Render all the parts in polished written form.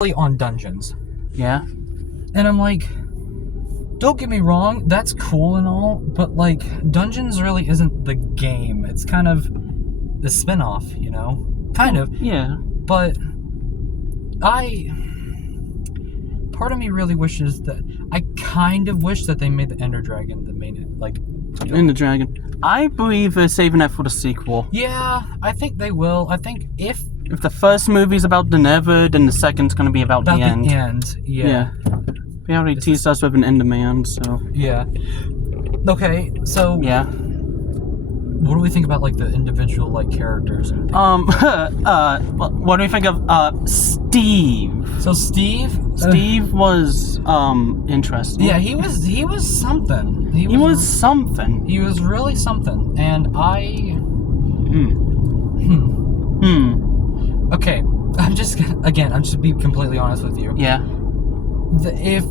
on dungeons. Yeah. And I'm like, don't get me wrong, that's cool and all, but like, Dungeons really isn't the game. It's kind of the spin-off, you know? Kind of. Yeah. But part of me really wishes that, I kind of wish that they made the Ender Dragon the main, like... Ender Dragon. I believe they're saving that for the sequel. Yeah, I think they will. I think if the first movie's about the Nether, then the second's gonna be about the end. Yeah. They already teased us with an Enderman, so... Yeah. Okay, so... Yeah. What do we think about, like, the individual, like, characters? And what do we think of, Steve? So Steve? Steve was, interesting. Yeah, he was something. He was something. He was really something, and Okay, I'm just to be completely honest with you. Yeah. If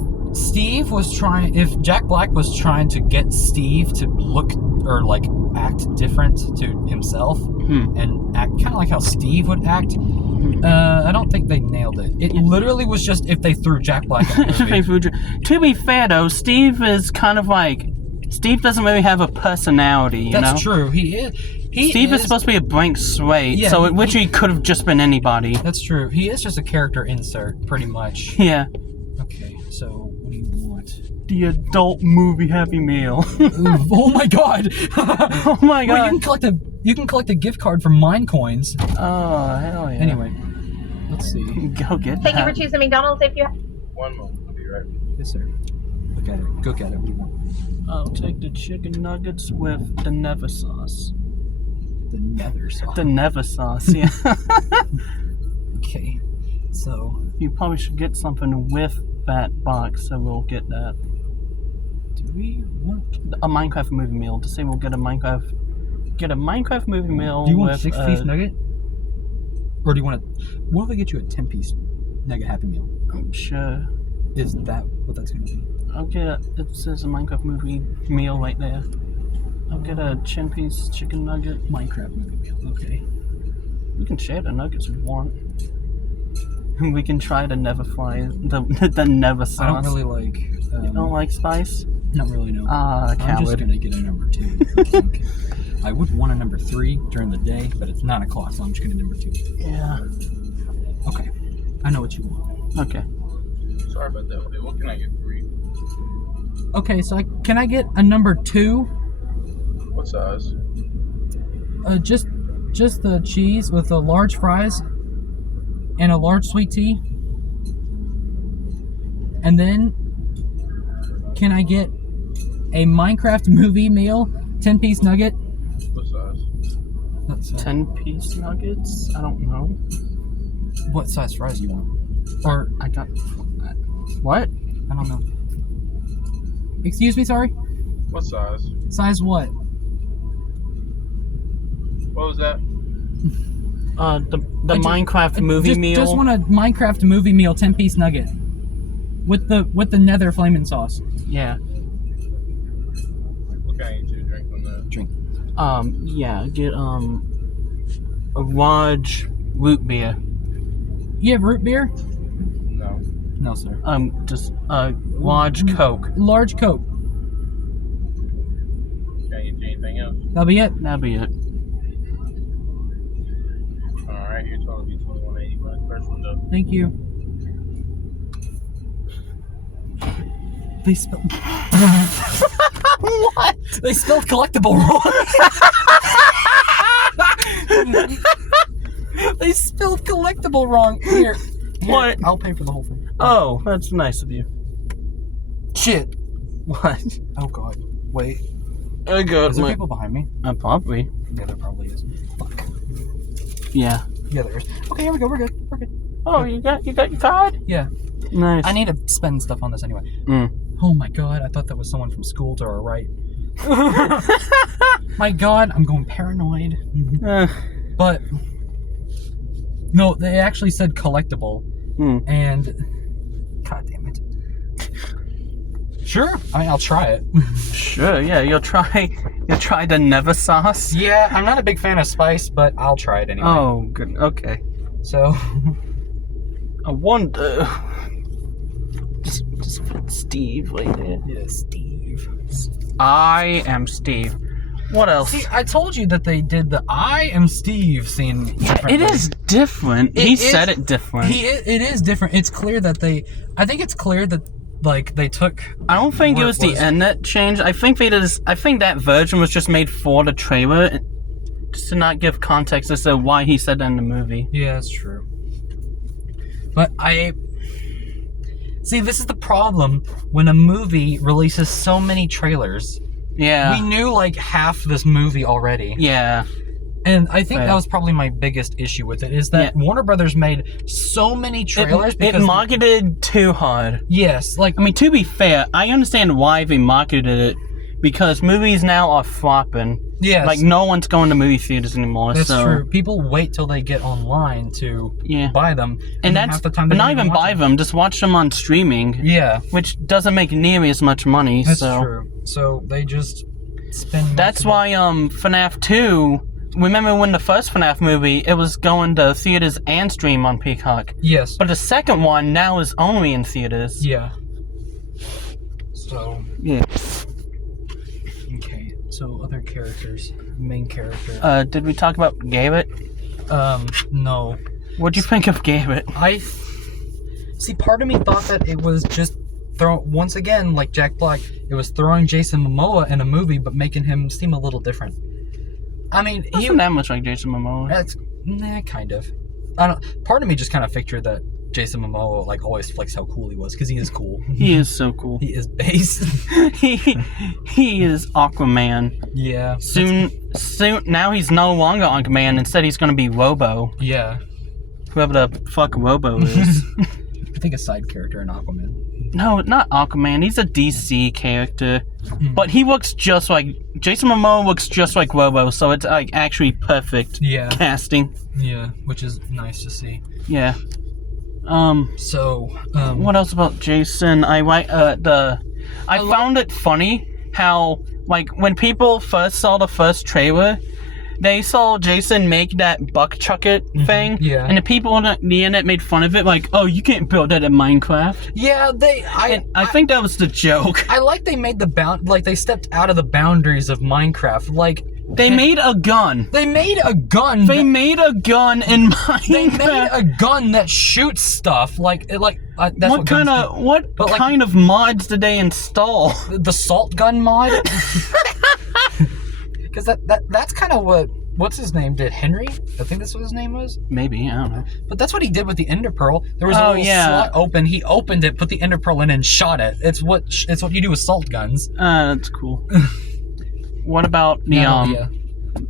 Jack Black was trying to get Steve to look or like act different to himself and act kind of like how Steve would act, I don't think they nailed it. It literally was just if they threw Jack Black in the movie. To be fair though, Steve is kind of like, Steve doesn't really have a personality, you know? That's true. Steve is supposed to be a blank slate, yeah, so it literally could have just been anybody. That's true. He is just a character insert, pretty much. Yeah. Okay, so what do you want? The adult movie Happy Meal. Oh my god! Oh my god! Wait, you can collect a gift card for Minecoins. Oh hell yeah! Anyway, let's see. Go get Thank that. you for choosing McDonald's. If you have... One moment, I'll be right back. Yes, sir. Look at it. Go get it. What do you want? I'll take the chicken nuggets with the Never sauce. The Nether sauce. The Never sauce, yeah. Okay, so you probably should get something with that box, so we'll get that. Do we want a Minecraft movie meal? To say we'll get a Minecraft movie meal. Do you want with a 6-piece nugget? Or do you want what if we get you a 10-piece nugget Happy Meal? I'm sure. Is that what that's gonna be? I'll get it says a Minecraft movie meal right there. I'll get a 10-piece chicken nugget. Minecraft movie meal, okay. We can share the nuggets if we want. We can try the Never fly, the Never sauce. I don't really like... you don't like spice? Not really, no. Coward. I'm just gonna get a number 2. I think. I would want a number 3 during the day, but it's 9 o'clock, so I'm just gonna number 2. Yeah. Okay. I know what you want. Okay. Sorry about that. Okay, what can I get for you? Okay, so can I get a number 2? What size? Just the cheese with the large fries and a large sweet tea. And then can I get a Minecraft movie meal, 10-piece nugget? What size? That's 10-piece nuggets? I don't know. What size fries do you want? Or I got what? I don't know. Excuse me, sorry? What size? Size what? What was that? The Minecraft movie meal. Just want a Minecraft movie meal, 10-piece nugget. With the Nether flaming sauce. Yeah. What can I get you to drink on that? Drink. Yeah, get a large root beer. You have root beer? No. No, sir. Just a large Coke. Large Coke. Can I get you anything else? That'll be it. That'll be it. Alright, your total will be $21.81. First one up. Thank you. They spelled... What? They spelled collectible wrong. They spelled collectible wrong. Here. What? I'll pay for the whole thing. Oh, that's nice of you. Shit. What? Oh god. Wait. I got Is there people behind me? Probably. Yeah, there probably is. Fuck. Yeah. Yeah, there is. Okay, here we go. We're good. We're good. Oh, you got your card? Yeah. Nice. I need to spend stuff on this anyway. Oh my god, I thought that was someone from school to our right. My god, I'm going paranoid. But no, they actually said collectible. And god damn it. Sure. I mean, I'll try it. Sure, yeah, you'll try the Never sauce? Yeah, I'm not a big fan of spice, but I'll try it anyway. Oh, good. Okay. So I wonder. Just put Steve right there. Yeah, Steve. I am Steve. What else? See, I told you that they did the "I am Steve" scene. It is different. He said it different. It is different. It's clear that I think it's clear that like they took. I don't think it was the end that changed. I think that version was just made for the trailer, just to not give context as to why he said that in the movie. Yeah, that's true. But see, this is the problem when a movie releases so many trailers. Yeah. We knew like half this movie already. Yeah. And I think that was probably my biggest issue with it, is that Warner Brothers made so many trailers because... It marketed too hard. Yes, like... I mean, to be fair, I understand why they marketed it, because movies now are flopping. Yes. Like, no one's going to movie theaters anymore, That's true. People wait till they get online to buy them. And that's... half the time not even buy them, just watch them on streaming. Yeah. Which doesn't make nearly as much money, That's true. So, they just spend... That's why, FNAF 2... Remember when the first FNAF movie, it was going to theaters and stream on Peacock? Yes. But the second one now is only in theaters. Yeah. So... Yeah. Okay, so other characters. Main character. Did we talk about Garrett? No. What'd you think of Garrett? See, part of me thought that it was just once again, like Jack Black, it was throwing Jason Momoa in a movie, but making him seem a little different. I mean, he wasn't that much like Jason Momoa. Kind of. Part of me just kind of pictured that Jason Momoa like always flexed how cool he was, because he is cool. He is so cool. He is base. he is Aquaman. Yeah. Soon. Now he's no longer Aquaman. Instead, he's gonna be Robo. Yeah. Whoever the fuck Robo is. I think a side character in Aquaman. No, not Aquaman. He's a DC character. But he looks just like... Jason Momoa looks just like Robo, so it's like actually perfect casting. Yeah, which is nice to see. Yeah. What else about Jason? I found it funny how, like, when people first saw the first trailer, they saw Jason make that buck chuck it thing, and the people on the internet made fun of it, like, oh, you can't build that in Minecraft. Yeah, I think that was the joke. I like they made they stepped out of the boundaries of Minecraft, like... They made a gun. They made a gun. They made a gun in Minecraft. They made a gun that shoots stuff, that's what kind of mods did they install? The salt gun mod? Because that's kind of what's his name did. Henry? I think that's what his name was. Maybe, I don't know. But that's what he did with the Ender Pearl. There was a little slot open. He opened it, put the Ender Pearl in, and shot it. It's what you do with salt guns. That's cool. What about the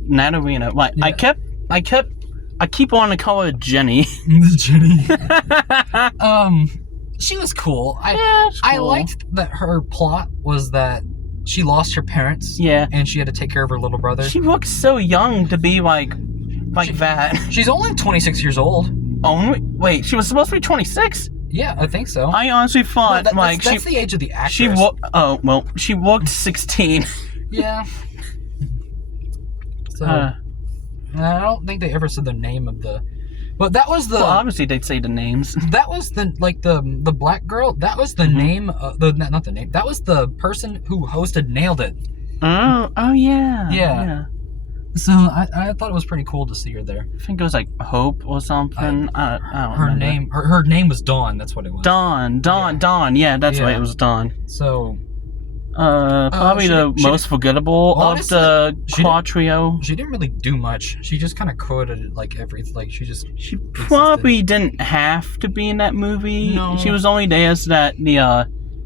Natarina? Like, yeah. I keep wanting to call her Jenny. Jenny. She was cool. Cool. I liked that her plot was that she lost her parents. Yeah. And she had to take care of her little brother. She looks so young to be like that. She's only 26 years old. Wait, she was supposed to be 26? Yeah, I think so. I honestly thought that's the age of the actress. She looked 16. Yeah. So I don't think they ever said the name of the. But that was the. Well, obviously they'd say the names. That was the black girl. That was the name. Not the name. That was the person who hosted Nailed It. Oh yeah. Yeah. So I thought it was pretty cool to see her there. I think it was like Hope or something. I don't remember. Her name was Dawn. That's what it was. Dawn. Yeah, that's right. It was Dawn. So. Probably the most forgettable of the quad trio. She didn't really do much. She just kind of quoted like everything. Like she probably didn't have to be in that movie. No. She was only there so that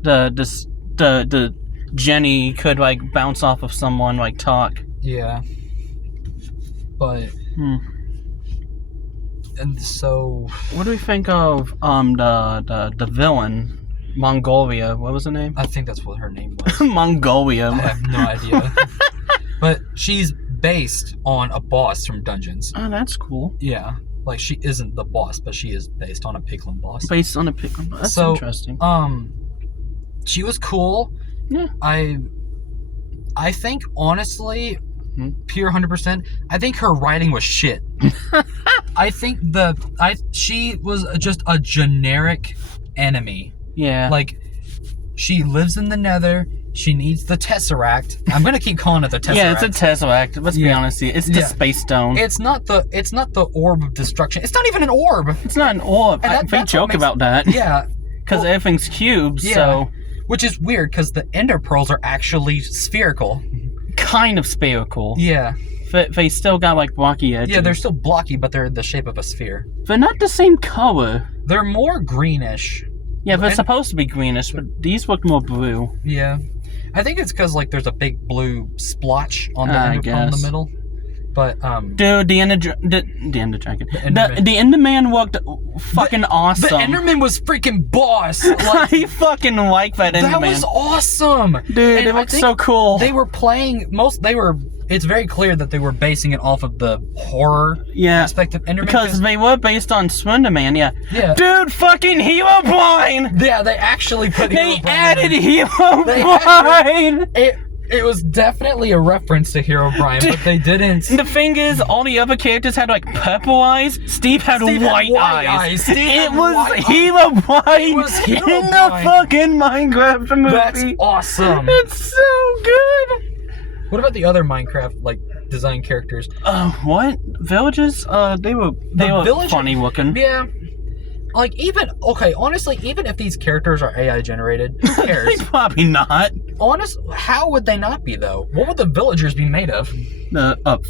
the Jenny could like bounce off of someone, like talk. Yeah. But. And so. What do we think of the villain? Mongolia. What was her name? I think that's what her name was. Mongolia. I have no idea. But she's based on a boss from Dungeons. Oh, that's cool. Yeah. Like, she isn't the boss, but she is based on a piglin boss. Based on a piglin boss. That's interesting. She was cool. Yeah. I think, honestly, pure 100%, I think her writing was shit. I think she was just a generic enemy. Yeah. Like, she lives in the Nether. She needs the Tesseract. I'm gonna keep calling it the Tesseract. Yeah, it's a Tesseract. Let's be honest here. It's the Space Stone. It's not the Orb of Destruction. It's not even an orb. It's not an orb. We joke about that. Yeah. Because everything's cubes, so... Which is weird, because the Ender Pearls are actually spherical. Kind of spherical. Yeah. But they still got, like, blocky edges. Yeah, they're still blocky, but they're the shape of a sphere. They're not the same color. They're more greenish. Yeah, they're supposed to be greenish, but these look more blue. Yeah. I think it's because, like, there's a big blue splotch on the Ender Pearl in the middle. But, Dude, the Dragon. The Enderman looked fucking awesome. The Enderman was freaking boss! Like, I fucking like that Enderman. That was awesome! Dude, it looks so cool. They were playing, it's very clear that they were basing it off of the horror aspect of Enderman. Because they were based on Slenderman, yeah. Dude, fucking Herobrine! Yeah, they actually put They added Herobrine! It was definitely a reference to Herobrine, but they didn't. The thing is, all the other characters had like purple eyes. Steve had white eyes. It was Herobrine in the fucking Minecraft movie. That's awesome. It's so good. What about the other Minecraft design characters? What villages? They were funny looking. Yeah. Like, honestly, even if these characters are AI generated, who cares? Probably not. How would they not be, though? What would the villagers be made of?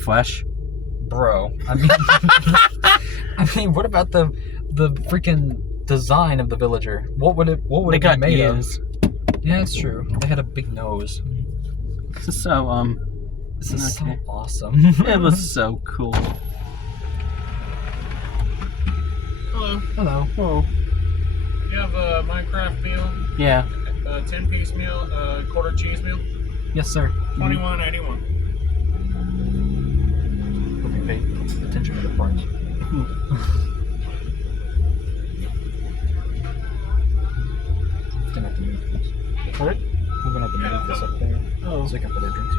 Flesh. Bro, I mean, what about the freaking design of the villager? What would it be made of? Yeah, it's true. They had a big nose. So, This is so awesome. It was so cool. Hello. Oh. You have a Minecraft meal? Yeah. A 10-piece meal, a quarter cheese meal? Yes, sir. $21.81. Hope you pay attention to the price. Gonna have to move this. What? We're gonna have to move this up there. Oh. So I can put our drinks.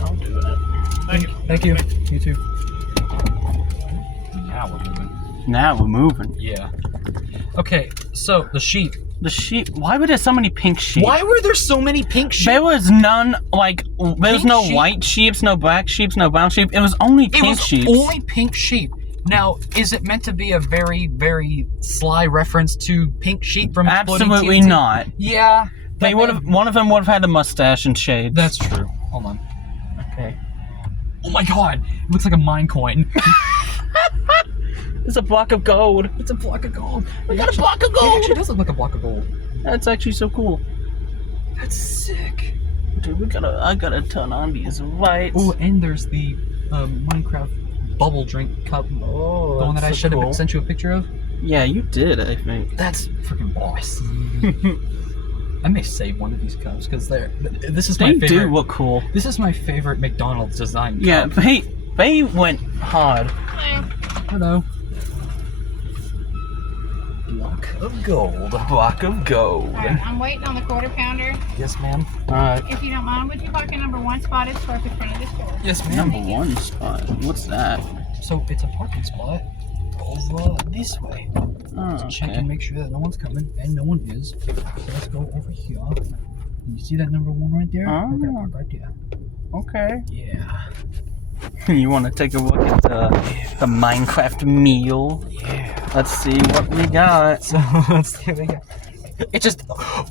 I'll do that. Thank you. You too. Now we're moving. Now we're moving. Yeah. Okay, so the sheep. The sheep. Why were there so many pink sheep? Why were there so many pink sheep? There was none. There was no sheep? white sheep, no black sheep, no brown sheep. It was only pink sheep. Only pink sheep. Now, is it meant to be a very, very sly reference to pink sheep from Exploding Absolutely TNT? not. Yeah. They would have. One of them would have had a mustache and shades. That's true. Hold on. Okay. Oh my god! It looks like a mine coin. It's a block of gold. It's a block of gold. We got a block of It gold. actually does look like a block of gold. That's actually so cool. That's sick. Dude, I gotta turn on these lights. Oh, and there's the Minecraft bubble drink cup. Oh, the one that I should have sent you a picture of. Yeah, you did, I think. That's freaking boss. I may save one of these cups because this is my They favorite. do look cool. This is my favorite McDonald's design cup. Yeah, they went hard. Hello. Block of gold. Block of gold. Alright, I'm waiting on the quarter pounder. Yes, ma'am. Alright. If you don't mind, would you park in number 1 spot? It's parked in front of the store. Yes, ma'am. Number 1 spot. What's that? So it's a parking spot over this way. Oh, So check okay. and make sure that no one's coming, and no one is. So let's go over here. And you see that number 1 right there? We're gonna park right there. Okay. Yeah. You want to take a look at the Minecraft meal? Yeah. Let's see what we got. So let's see what we got. It just.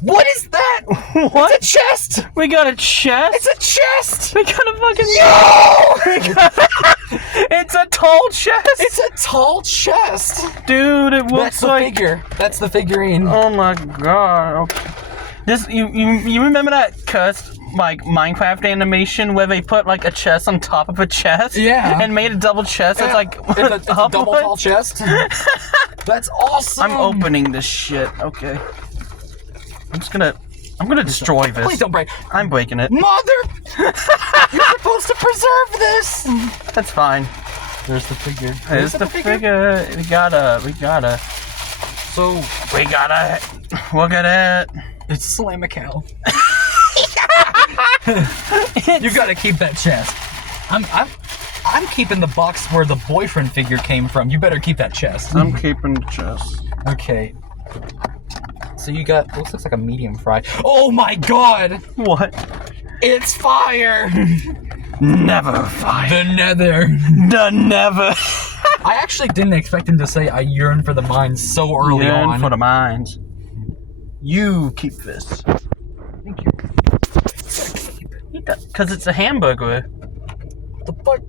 What is that? What? It's a chest. We got a chest. It's a chest. We got a fucking. No! It's a tall chest. It's a tall chest. Dude, it That's looks the like. figure. That's the figurine. Oh my god. Okay. This you remember that cursed Minecraft animation where they put like a chest on top of a chest? Yeah. And made a double chest. Yeah. It's like It's a double tall chest. That's awesome. I'm opening this shit. Okay. I'm gonna destroy this. Please don't break. I'm breaking it. Mother! You're supposed to preserve this. That's fine. There's the figure. There's the figure. We gotta. So Look at it. it's Slam a cow. You gotta keep that chest. I'm keeping the box where the boyfriend figure came from. You better keep that chest. I'm keeping the chest. Okay. So you got, looks like a medium fry. Oh my god! What? It's fire! Never fire. The nether. The never. I actually didn't expect him to say I yearn for the mines so early Yearn on. for the mines. You keep this. Thank you. Eat that, because it's a hamburger. The fuck?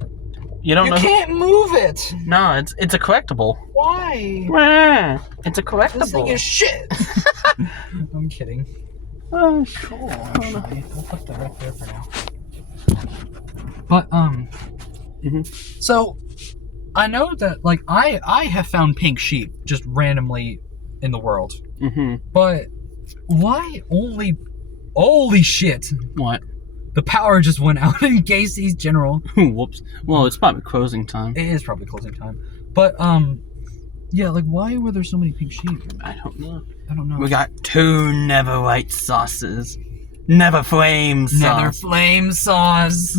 You don't You know. can't move it! No, it's a collectible. Why? Wah, it's a This thing collectible. is shit! I'm kidding. Oh, sure. Actually, we'll put that right there for now. But, so, I know that, like, I have found pink sheep just randomly in the world. Mm-hmm. But, why only... Holy shit! What? The power just went out in Casey's General. Whoops. Well, it's probably closing time. It is probably closing time. But, yeah, like, why were there so many pink sheep? I don't know. I don't know. We got 2 Never White sauces. Never Flame Nether sauce. flame sauce.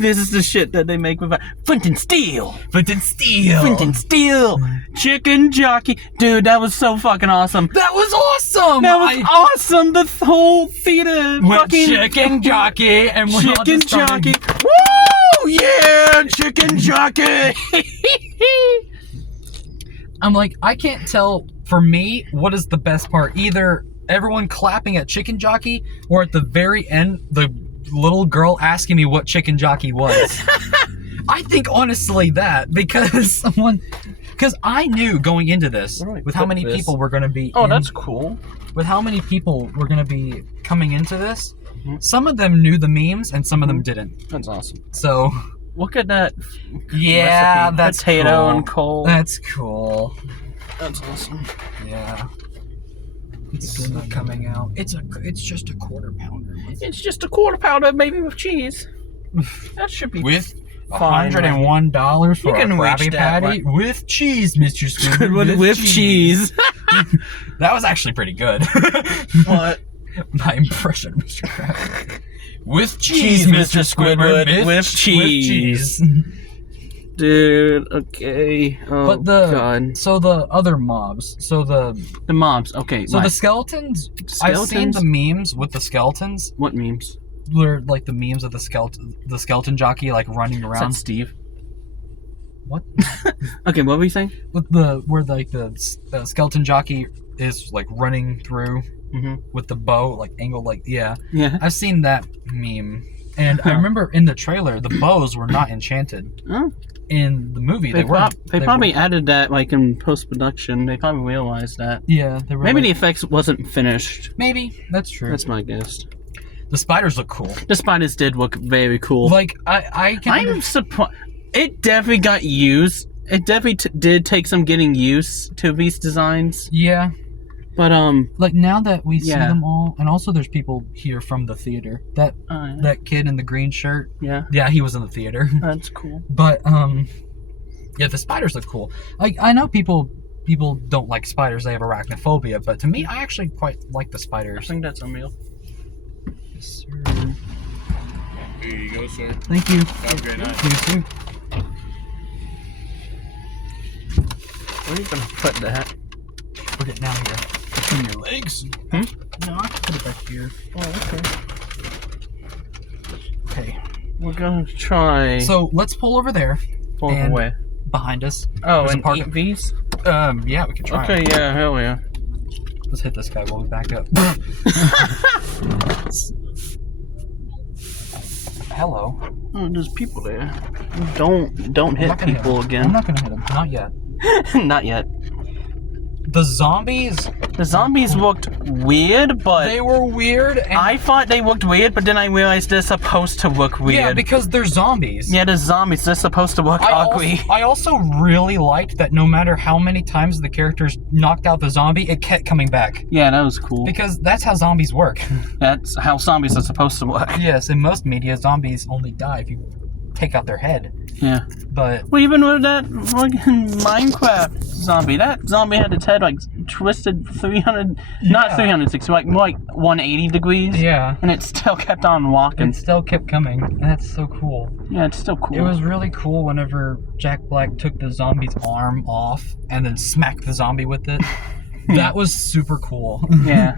This is the shit that they make with Flint and Steel. Flint and steel. Flint and Steel. Chicken Jockey. Dude, that was so fucking awesome. That was awesome. That was awesome. The whole theater. Went Fucking chicken jockey and we all Chicken just started- Jockey. Woo! Yeah, Chicken Jockey. I'm like, I can't tell for me what is the best part. Either everyone clapping at Chicken Jockey or at the very end, the little girl asking me what Chicken Jockey was. I think honestly that because I knew going into this Where do I with how put many this? people were going to be. Oh, in- that's cool. with how many people were going to be coming into this. Mhm. Some of them knew the memes and some of them didn't. That's awesome. So Look at that. yeah, recipe. that's potato cool. and coal. That's cool. That's awesome. Yeah. It's not coming out. It's just a quarter pounder. It's just a quarter pounder, maybe with cheese. That should be With fine, $101 for You can a reach Krabby that, Patty with cheese, Mr. Squidward. with cheese. That was actually pretty good. What? My impression, Mr. Krabby. With cheese, Mr. Squidward. With cheese. Dude, okay. Oh, But the God. so the other mobs, so the mobs, okay. the skeletons. I've seen the memes with the skeletons. What memes? Where like the memes of the skeleton jockey like running Is that around. Steve? What? Okay, what were you saying? With where like the skeleton jockey is like running through with the bow like angled like yeah. I've seen that meme, and I remember in the trailer the bows were not enchanted. Oh. In the movie, they were. They probably added that like in post production. They probably realized that. Yeah, they were. Maybe the like, effects wasn't finished. maybe that's true. That's my guess. The spiders look cool. The spiders did look very cool. Like I can. I'm surprised. It definitely got used. It definitely did take some getting used to these designs. Yeah. But Like now that we see Yeah. them all, and also there's people here from the theater. That kid in the green shirt. yeah, Yeah, he was in the theater. that's cool. But yeah, the spiders look cool. Like I know people don't like spiders; they have arachnophobia. But to me, I actually quite like the I spiders. think that's unreal. Yes, sir. Here you go, sir. Thank you. Have a great night. You too. Where are you gonna put that? Put it down here between your legs. Hmm? No, I can put it back here. Oh, okay. Okay. We're gonna try. So let's pull over there pull and- away. behind us. Oh, there's a and park- eat these. Yeah, we can try. Okay, yeah, hell yeah. Let's hit this guy while we back up. Hello. Oh, there's people there. Don't I'm hit not gonna hit people him. I'm again. not gonna hit him. Not yet. Not yet. The zombies, The zombies looked weird, but they were weird. And I thought they looked weird, but then I realized they're supposed to look weird. yeah, because they're zombies. Yeah, the zombies, they're supposed to look ugly. I also really liked that no matter how many times the characters knocked out the zombie, it kept coming back. Yeah, that was cool. Because that's how zombies work. That's how zombies are supposed to work. Yes, in most media, zombies only die if you take out their head. Yeah. But Well, even with that fucking Minecraft zombie, that zombie had its head like twisted 300, not 360, like more like 180 degrees. yeah, And it still kept on walking. it still kept coming. And that's so cool. Yeah, it's still cool. It was really cool whenever Jack Black took the zombie's arm off and then smacked the zombie with it. That was super cool. Yeah.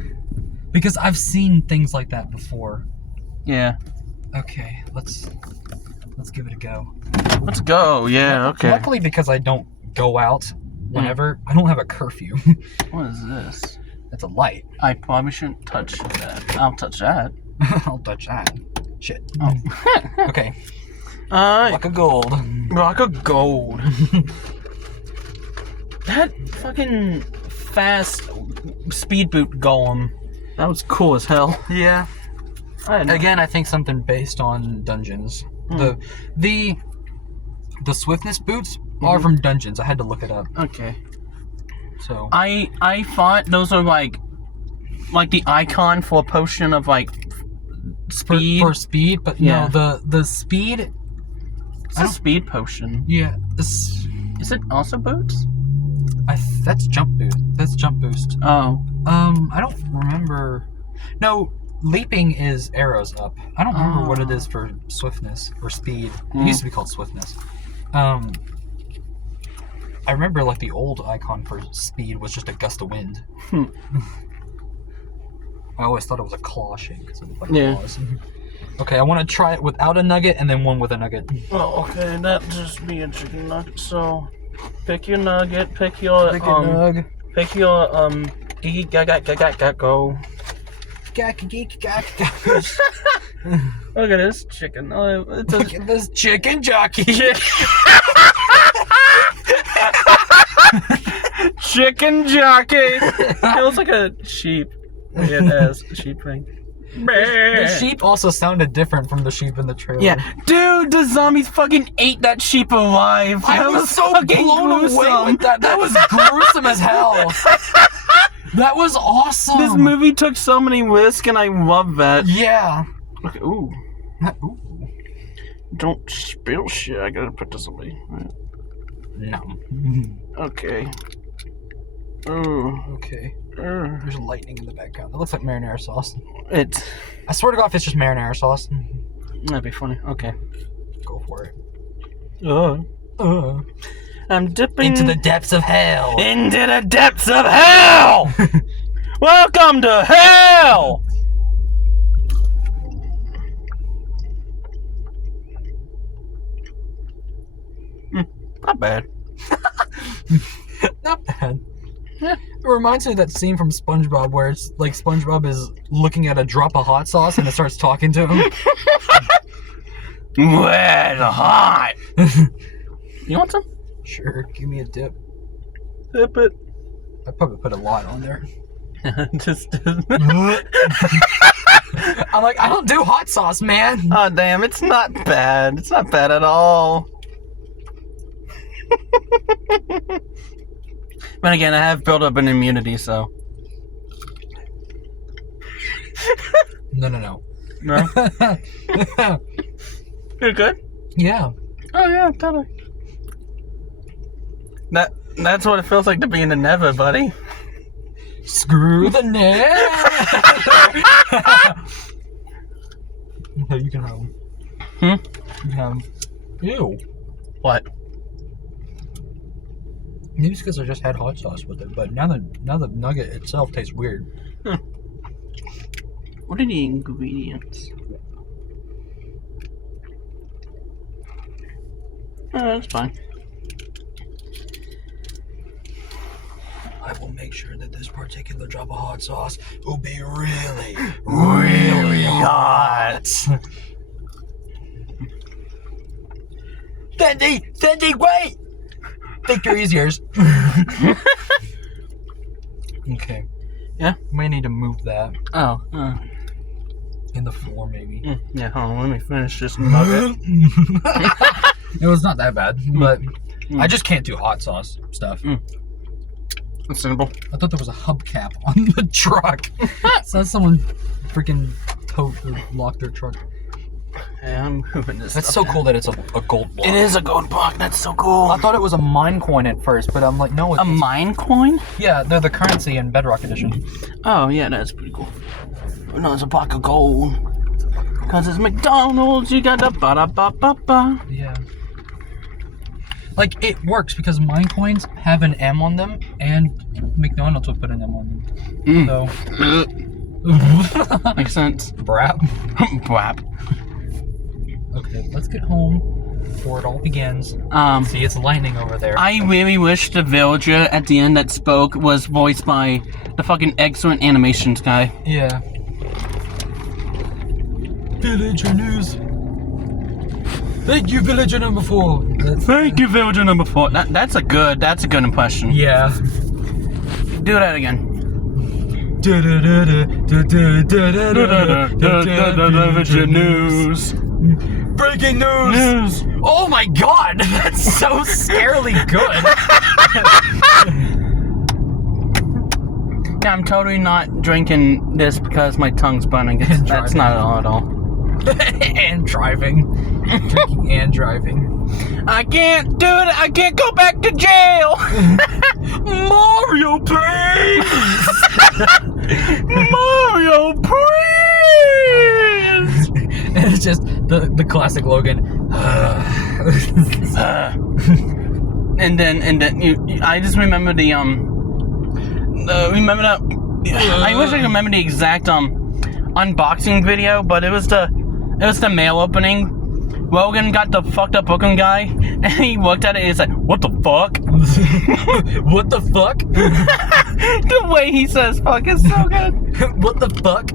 Because I've seen things like that before. Yeah. Okay, let's give it a go. Let's go. Yeah. Okay. Luckily, because I don't go out whenever, I don't have a curfew. What is this? It's a light. I probably shouldn't touch that. I'll touch that. I'll touch that. Shit. Oh. Okay. Alright. Block of gold. Rock of gold. That fucking fast speed boot golem. That was cool as hell. Yeah. I didn't know. Again, I think something based on dungeons. The swiftness boots are from dungeons. I had to look it up. Okay. So I thought those are like the icon for a potion of like speed. for speed, but Yeah. no, the speed. It's a speed potion. Yeah, Is it also boots? that's jump boost. That's jump boost. Oh. I don't remember. No, leaping is arrows up. I don't remember what it is for swiftness or speed. It used to be called swiftness. I remember like the old icon for speed was just a gust of wind. I always thought it was a claw shape because it looked like claws. Okay, I want to try it without a nugget and then one with a nugget. Oh, okay. That just be a chicken nugget. So, pick your nugget. Pick your Pick a nug. Pick your go. Look at this chicken. Oh, it's a Look at this chicken jockey. chicken jockey. It looks like a sheep. Yeah, it has a sheep thing. The sheep also sounded different from the sheep in the trailer. Yeah, dude, the zombies fucking ate that sheep alive. I That was so fucking blown away gruesome. with that. That was gruesome as hell. That was awesome. This movie took so many risks, and I love that. Yeah. Okay, ooh, Ooh. don't spill shit. I gotta put this away. Right. No. Okay. Ooh. Okay. There's lightning in the background. That looks like marinara sauce. It's. I swear to God, if it's just marinara sauce. That'd be funny. Okay. Go for it. I'm dipping Into the depths of hell. into the depths of hell. Welcome to hell. Not bad. Not bad. Yeah. It reminds me of that scene from SpongeBob where it's like SpongeBob is looking at a drop of hot sauce and it starts talking to him. Red hot. You want some? Sure, give me a dip. Dip it. I probably put a lot on there. Just. I'm like, I don't do hot sauce, man. Oh damn! It's not bad. It's not bad at all. But again, I have built up an immunity, so. No. No. You're good. Yeah. Oh yeah, totally. That's what it feels like to be in the Nether, buddy. Screw the net. Okay, you can have them. You can have them. Ew. What? Maybe it's because I just had hot sauce with it, but now the nugget itself tastes weird. What are the ingredients? Oh, that's fine. I will make sure that this particular drop of hot sauce will be really, really hot. Fendi, wait! Victory is yours. Okay. Yeah? May need to move that Oh. in the floor, maybe. Yeah, hold on. Let me finish this nugget. It was not that bad, but I just can't do hot sauce stuff. That's simple. I thought there was a hubcap on the truck. So someone freaking locked their truck. Yeah, I'm moving this. That's stuff so cool down. that it's a gold block. It is a gold block. That's so cool. I thought it was a mine coin at first, but I'm like, no, it's A mine coin? yeah, they're the currency in Bedrock Edition. Oh, yeah, that's pretty cool. No, it's a block of gold. Because it's McDonald's, you got the ba-da-ba-ba-ba. Yeah. Like, it works because mine coins have an M on them, and McDonald's would put an M on them. So. Makes sense. Brap. Blap. Okay, let's get home before it all begins. See, it's lightning over there. I really wish the villager at the end that spoke was voiced by the fucking excellent animations guy. Yeah. Villager news. Thank you, villager number 4. Thank you, villager number 4. That's a good impression. Yeah. Do that again. Villager news. Breaking news. Oh my god, that's so scarily good. Yeah, I'm totally not drinking this because my tongue's burning. That's not at all. And driving. Drinking and driving. I can't do it. I can't go back to jail. Mario, please! Mario, please! And it's just the classic Logan. and then I just remember the remember that. I wish I could remember the exact unboxing video, but it was the mail opening. Logan got the fucked up looking guy, and he looked at it and he's like, "What the fuck?" What the fuck? The way he says "fuck" is so good. What the fuck?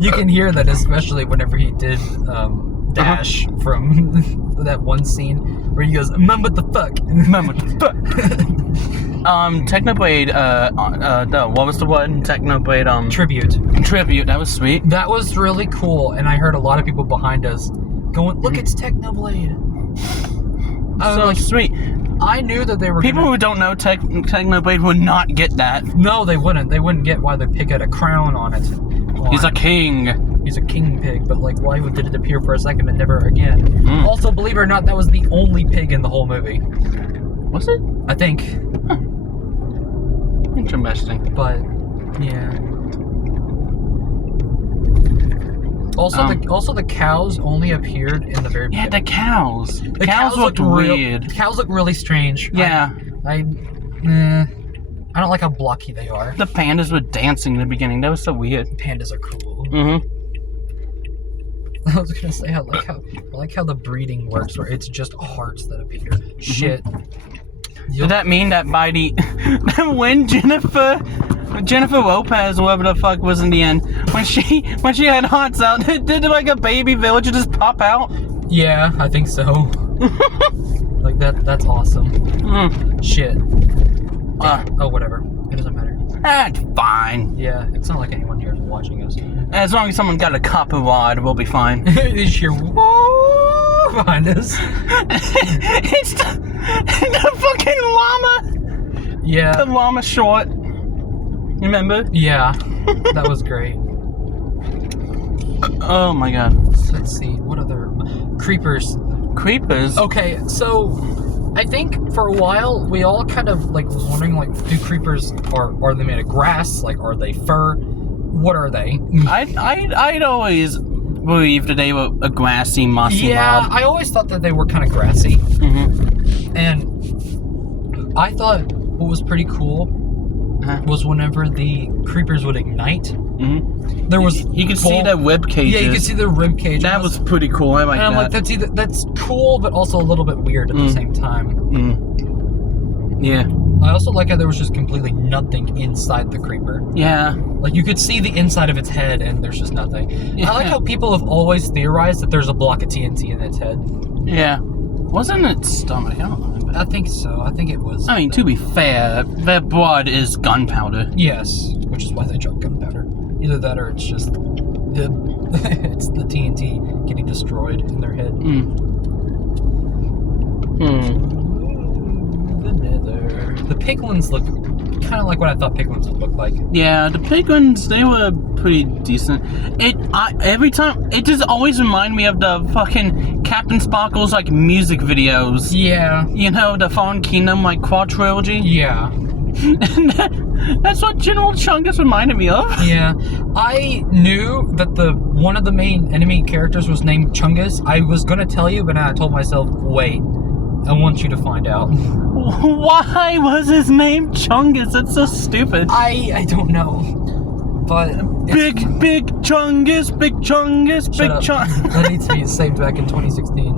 You can hear that, especially whenever he did Dash from that one scene where he goes, "Mum, what the fuck?" Mum, what the fuck? Technoblade, what was the one? Technoblade, Tribute, that was sweet. That was really cool, and I heard a lot of people behind us going, "Look, it's Technoblade." So sweet. I knew that they were people who don't know Technoblade would not get that. No, they wouldn't. They wouldn't get why the pig had a crown on it. Why? He's a king. He's a king pig, but like, why did it appear for a second and never again? Also, believe it or not, that was the only pig in the whole movie. Was it? I think. Huh. Interesting. But yeah. Also, the cows only appered in the very beginning. Yeah, the cows. The cows looked weird. The cows look really strange. Yeah. I don't like how blocky they are. The pandas were dancing in the beginning. That was so weird. Pandas are cool. Mm-hmm. I was gonna say I like how the breeding works, where it's just hearts that appear. Shit. Does that mean that by the when Jennifer Lopez, whoever the fuck was in the end, when she had hearts out, did like a baby villager just pop out? Yeah, I think so. Like that's awesome. Shit. Oh, whatever. It doesn't matter. That's fine. Yeah, it's not like anyone here is watching us. As long as someone got a copper rod, we'll be fine. It's your whoa behind us. It's the fucking llama. Yeah. The llama short. Remember? Yeah. That was great. Oh my god. Let's see. What other creepers? Creepers? Okay, so I think for a while we all kind of like was wondering, like, do creepers are they made of grass? Like, are they fur? What are they? I'd always believed that they were a grassy, mossy mob. I always thought that they were kind of grassy. Mm-hmm. And I thought what was pretty cool was whenever the creepers would ignite. Mm-hmm. There was you could see their rib cages. Yeah, you could see their rib cage. That was pretty cool. I like that. And I'm like, that's cool, but also a little bit weird at the same time. Yeah. I also like how there was just completely nothing inside the creeper. Yeah. Like, you could see the inside of its head, and there's just nothing. Yeah. I like how people have always theorized that there's a block of TNT in its head. Yeah. Wasn't it stomach? I don't remember. I think so. I think it was. I mean, to be fair, their blood is gunpowder. Yes, which is why they drop gunpowder. Either that or it's just it's the TNT getting destroyed in their head. The nether. The piglins look kind of like what I thought Piglins would look like. Yeah, the Piglins, they were pretty decent. Every time, it just always reminded me of the fucking Captain Sparkle's, like, music videos. Yeah. You know, the Fallen Kingdom, like, quadrilogy? Yeah. And that's what General Chungus reminded me of. Yeah. I knew that one of the main enemy characters was named Chungus. I was gonna tell you, but now I told myself, wait, I want you to find out. Why was his name Chungus? That's so stupid. I don't know. But Big Chungus, Big Chungus, Big Chungus. That needs to be saved back in 2016.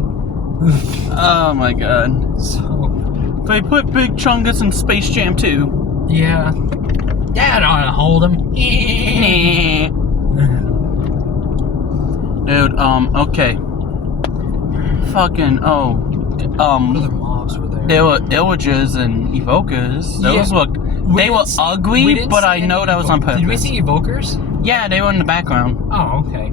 Oh my god. So They put Big Chungus in Space Jam 2. yeah. Yeah, I don't want to hold him. Dude, okay. Fucking, What other mobs were there? there were Illagers and Evokers. Those Yeah. they were We ugly, didn't but see I know any that was on purpose. Did we see Evokers? Yeah, they were in the background. Oh, okay.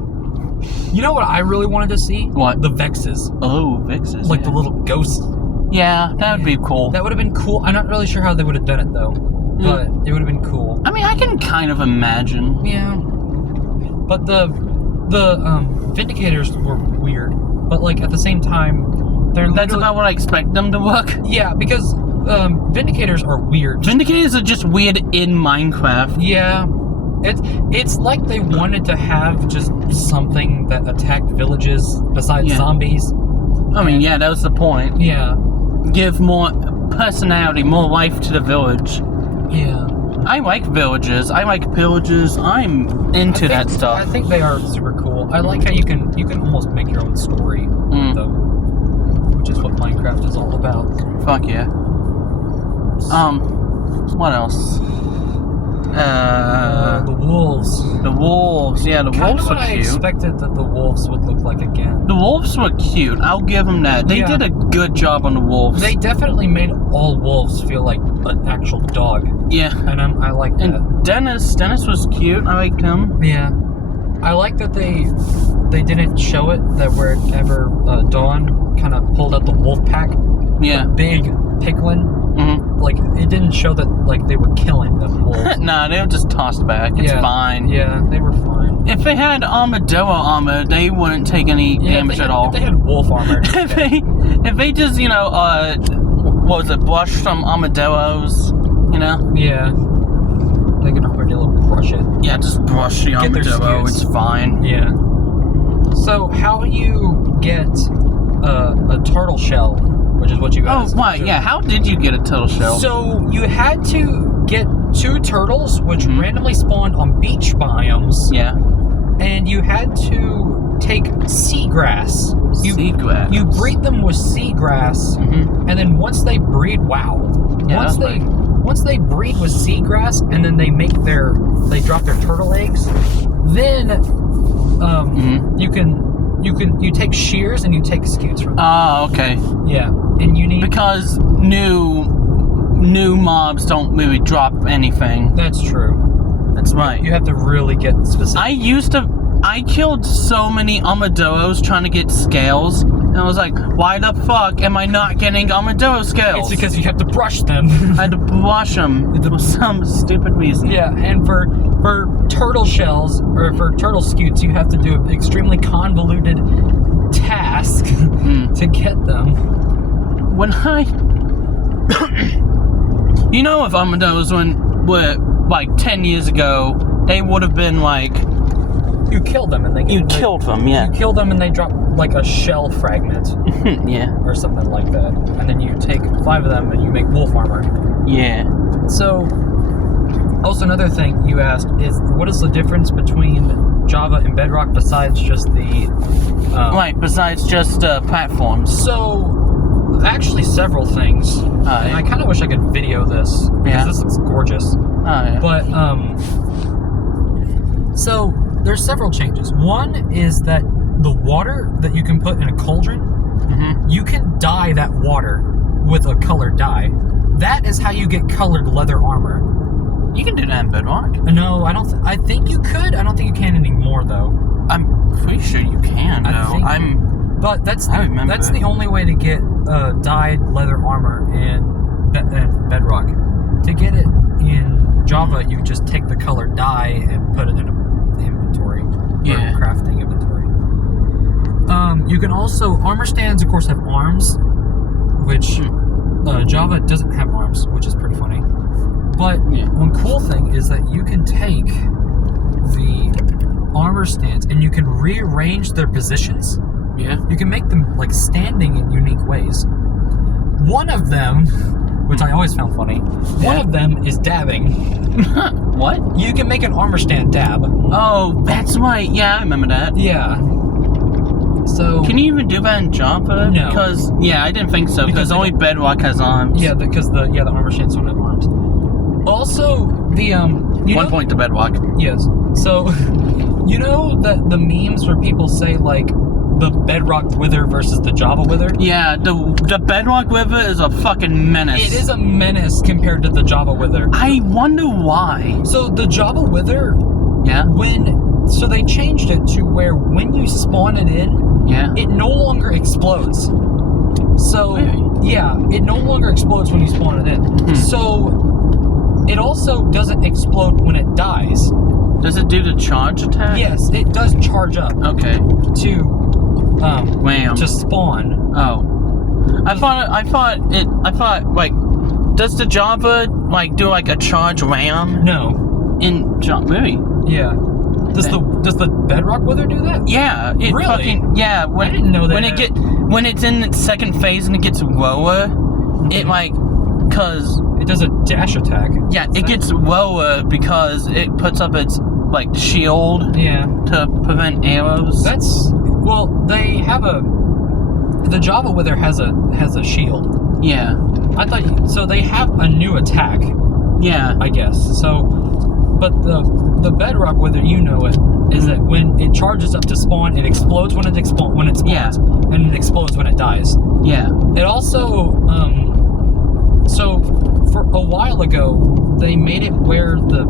You know what I really wanted to see? What? The Vexes. Oh, Vixes. Like yeah. the little ghosts. Yeah, that would be cool. That would have been cool. I'm not really sure how they would have done it, though. But it would have been cool. I mean, I can kind of imagine. Yeah. But the Vindicators were weird. But, like, at the same time, they're That's literally- about what I expect them to look. Yeah, because Vindicators are weird. Vindicators are just weird in Minecraft. Yeah. It's like they wanted to have just something that attacked villages besides zombies. I mean, yeah, that was the point. Yeah. Give more personality, more life to the village. Yeah. I like villages. I like pillagers. I'm into that I stuff. think they are super cool. I like how you can almost make your own story with them, which is what Minecraft is all about. Fuck yeah. What else? The wolves. The wolves. Yeah, the Kind wolves of were what I cute. expected that the wolves would look like again. The wolves were cute. I'll give them that. They Yeah. did a good job on the wolves. They definitely made all wolves feel like an actual dog, Yeah. and I like that. And Dennis was cute. I liked him. Yeah, I like that they didn't show it that wherever Dawn kind of pulled out the wolf pack, Yeah. the big piglin, Mm-hmm. like it didn't show that like they were killing the wolves. Nah, they were just tossed back. It's Yeah. fine. Yeah, they were fine. If they had armadillo armor, they wouldn't take any damage at all. If they had wolf armor. If they just, what was it, brush some armadillos, Yeah. They can armadillo brush it. Yeah, just brush the Get their armadillo, skewers. it's fine. Yeah. So how you get a turtle shell, which is what you Oh, asked. right, yeah, how did you get a turtle shell? So you had to get 2 turtles, which Mhm. randomly spawned on beach biomes, Yeah. and you had to take seagrass. Seagrass. You breed them with seagrass, Mm-hmm. and then once they breed, Yeah, once that's once they breed with seagrass, and then they drop their turtle eggs, then you take shears and you take scutes from them. Oh, okay. Yeah, and you need. Because new mobs don't really drop anything. That's true. That's right. You have to really get specific. I killed so many armadillos trying to get scales, and I was like, why the fuck am I not getting armadillo scales? It's because you have to brush them. I had to brush them for some stupid reason. Yeah, and for turtle shells, or for turtle scutes, you have to do an extremely convoluted task to get them. When if armadillos were like 10 years ago, they would have been like, You kill them and you killed them, yeah. You kill them and they drop like a shell fragment Yeah. or something like that, and then you take 5 of them and you make wolf armor. Yeah. So, also another thing you asked is, what is the difference between Java and Bedrock besides just the... Right, besides just platforms. So, actually several things. And I kind of wish I could video this, because Yeah. this looks gorgeous. Oh, yeah. But, so, there's several changes. One is that the water that you can put in a cauldron, you can dye that water with a colored dye. That is how you get colored leather armor. You can do that in Bedrock. No, I don't. I think you could. I don't think you can anymore, though. I'm pretty sure you can, though. But that's I remember that's that. the only way to get dyed leather armor in Bedrock. To get it in Java, you just take the color dye and put it in an inventory. Yeah. Or crafting inventory. You can also, armor stands, of course, have arms, which Java doesn't have arms, which is pretty funny. But one cool thing is that you can take the armor stands and you can rearrange their positions. Yeah. You can make them like standing in unique ways. One of them, which I always found funny, one of them is dabbing. What? You can make an armor stand dab. Oh, that's why. Yeah, I remember that. Yeah. So. Can you even do that in Java? No. Because I didn't think so. Because Because only Bedrock has arms. Yeah, because the armor stands don't have arms. Also, the One point to Bedrock. Yes. So, you know that the memes where people say like the Bedrock Wither versus the Java Wither? Yeah, the Bedrock Wither is a fucking menace. It is a menace compared to the Java Wither. I wonder why. So the Java Wither, Yeah. so they changed it to where when you spawn it in, Yeah. it no longer explodes. So Really? yeah, it no longer explodes when you spawn it in. So it also doesn't explode when it dies. Does it do the charge attack? Yes, it does charge up Okay. to Wham. to spawn. Oh. I thought like, does the Java like do like a charge RAM No. in Java? Really? Yeah. Does the Bedrock Wither do that? Yeah. It Really? fucking yeah. When, I didn't know that. when it's in its second phase and it gets lower, it like, cause It does a dash attack. yeah, it gets lower because it puts up its like shield Yeah. to prevent arrows. They have the Java Wither has a shield. Yeah. I thought so. They have a new attack, Yeah. I guess. So, but the Bedrock Wither, you know it, is that when it charges up to spawn, it explodes when it spawns, Yeah. and it explodes when it dies. Yeah. It also, so for a while ago, they made it where the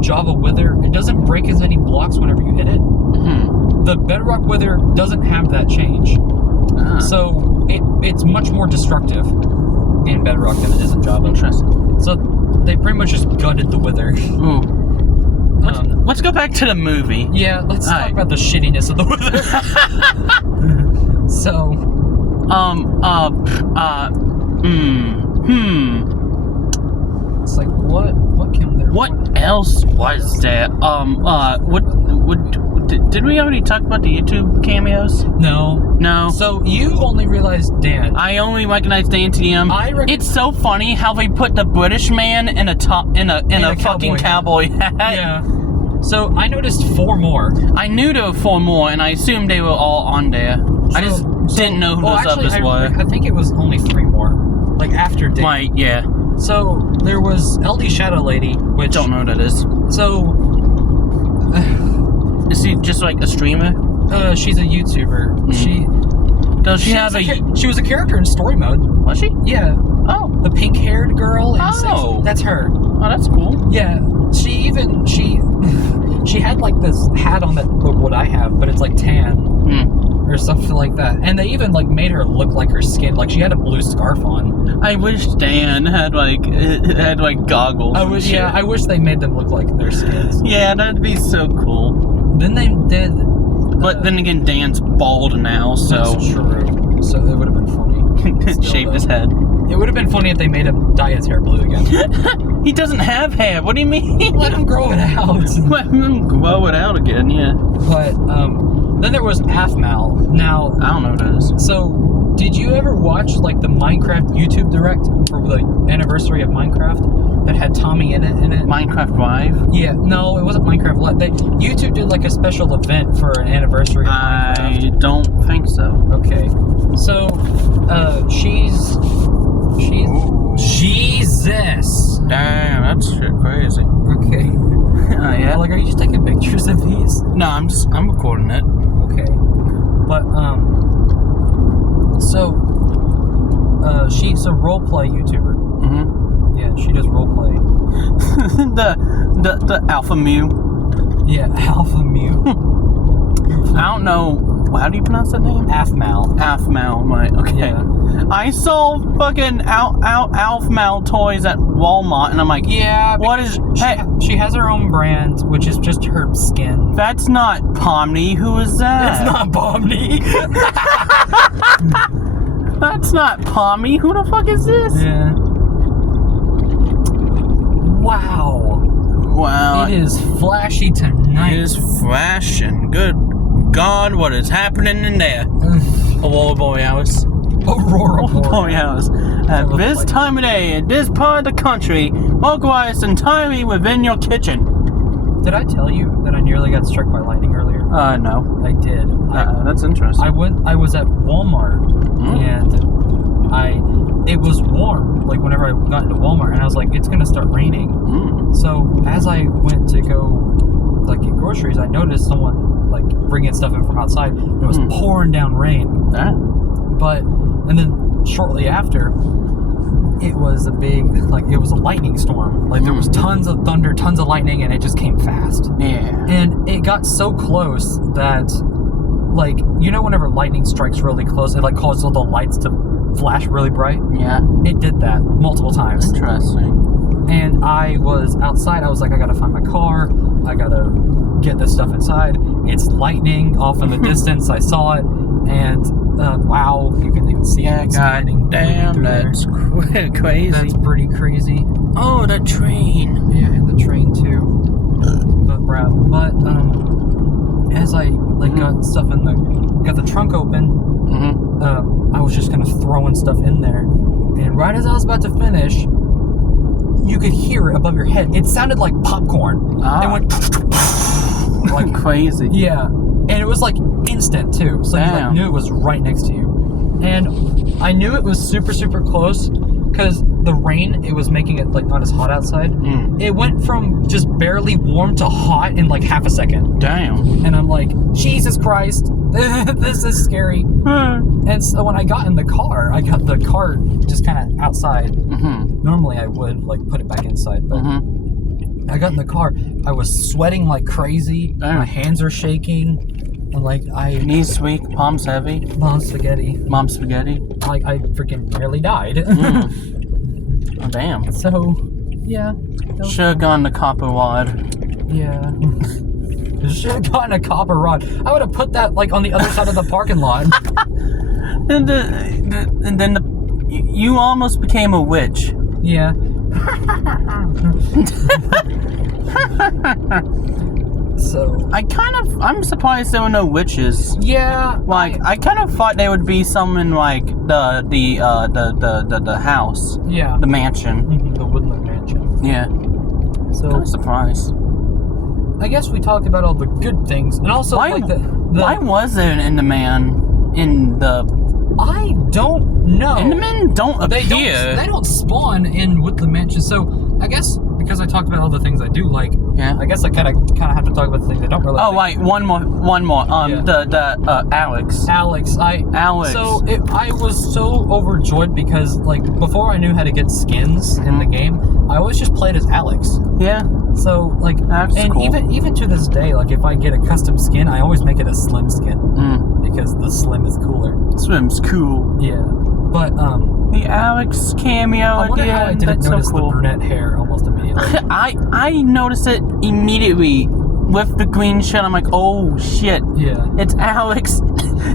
Java Wither, it doesn't break as many blocks whenever you hit it. The Bedrock Wither doesn't have that change. Ah. So it's much more destructive in Bedrock than it is in Java. Interesting. So they pretty much just gutted the Wither. Ooh. Let's go back to the movie. Yeah, let's talk Alright. about the shittiness of the Wither. So, it's like what can there? What else was there? Did we already talk about the YouTube cameos? No. No. So you only realized Dan. I only recognize Dan TM. It's so funny how they put the British man in a fucking cowboy hat. Yeah. So I noticed 4 more. I knew there were 4 more, and I assumed they were all on there. I just didn't know who those others were. I think it was only 3 more. Like after Dan. Right, yeah. So there was LD Shadow Lady, which Don't know what that is. So Is she just like a streamer? she's a YouTuber. She was a character in story mode. Was she? Yeah. Oh. The pink-haired girl. Oh. That's her. Oh, that's cool. Yeah. She had like this hat on that looked what I have, but it's like tan or something like that. And they even like made her look like her skin. Like she had a blue scarf on. I wish Dan had like goggles. I and wish, shit. yeah, I wish they made them look like their skins. Yeah, that'd be so cool. Then they did. But then again, Dan's bald now, so That's true. So it would have been funny. Still, shaved his though. head. It would have been funny if they made him dye his hair blue again. He doesn't have hair. What do you mean? Let him grow it out. Let him grow it out again. Yeah. But then there was Aphmal. Now I don't know what that is. So, did you ever watch like the Minecraft YouTube Direct for the anniversary of Minecraft that had Tommy in it? Minecraft Live. Yeah, no, it wasn't Minecraft Live. YouTube did like a special event for an anniversary of Minecraft. I don't think so. Okay, so she's Jesus. Damn, that's shit crazy. Okay. Yeah. Like, are you just taking pictures of these? No, I'm recording it. Okay. But so she's a roleplay YouTuber. Mm-hmm. Yeah, she does roleplay. the Alpha Mew. Yeah, Alpha Mew. I don't know how do you pronounce that name? Aphmau. Aphmau, right? Okay. Yeah. I saw fucking Aphmau toys at Walmart, and I'm like, Yeah. what is? She has her own brand, which is just her skin. That's not Pomni. Who is that? It's not Pomni. That's not Pomni. Who the fuck is this? Yeah. Wow. Wow. It is flashy tonight. It is flashing. Good God, what is happening in there? Aurora Borealis. Aurora Borealis. Borealis. At looks this like time of day, in this part of the country, localized entirely within your kitchen. Did I tell you that I nearly got struck by lightning earlier? No. I did. That's interesting. I was at Walmart and it was warm, like whenever I got into Walmart, and I was like, it's gonna start raining. So as I went to go like get groceries, I noticed someone like bringing stuff in from outside. It was pouring down rain. And then shortly after, it was a lightning storm. Like there was tons of thunder, tons of lightning, and it just came fast. Yeah. And it got so close that, like, you know, whenever lightning strikes really close, it like causes all the lights to flash really bright. Yeah. It did that multiple times. Interesting. And I was outside. I was like, I gotta find my car. I gotta get this stuff inside. It's lightning off in the distance. I saw it, and wow, you can even see it. God damn, that's crazy. That's pretty crazy. Oh, the train. Yeah, and the train too. But as I like got stuff got the trunk open, I was just kind of throwing stuff in there, and right as I was about to finish, you could hear it above your head. It sounded like popcorn. It went like crazy. Yeah, and it was like instant too. So you like knew it was right next to you, and I knew it was super super close because the rain it was making it like not as hot outside. It went from just barely warm to hot in like half a second. Damn. And I'm like, Jesus Christ, this is scary. And so when I got in the car, I got the car just kind of outside. Normally I would like put it back inside, but I got in the car. I was sweating like crazy. My hands are shaking. And like knees weak, palms heavy. Mom spaghetti. Like I freaking nearly died. Oh damn. So yeah. Should have gone to Copper Rod. Yeah. Should have gotten a copper rod. I would have put that like on the other side of the parking lot. And then you almost became a witch. Yeah. So I'm surprised there were no witches. yeah, Like I kind of thought they would be some in like the house. Yeah. The mansion. The Woodland Mansion. Yeah. So I'm surprised. I guess we talked about all the good things, and also Why why was there an Enderman in the? I don't know. Endermen don't They appear. don't spawn in Woodland Mansion. So I guess because I talked about all the things I do like, Yeah. I guess I kind of have to talk about the things I don't really. Oh, like. right. One more. Yeah. Alex. Alex. So I was so overjoyed because like before I knew how to get skins in the game, I always just played as Alex. Yeah. So like, That's and cool. even to this day, like if I get a custom skin, I always make it a slim skin because the slim is cooler. Swim's cool. Yeah, but The Alex cameo I wonder again. how I didn't That's notice so cool. the brunette hair almost immediately. I noticed it immediately with the green shit. I'm like, oh shit. Yeah. It's Alex.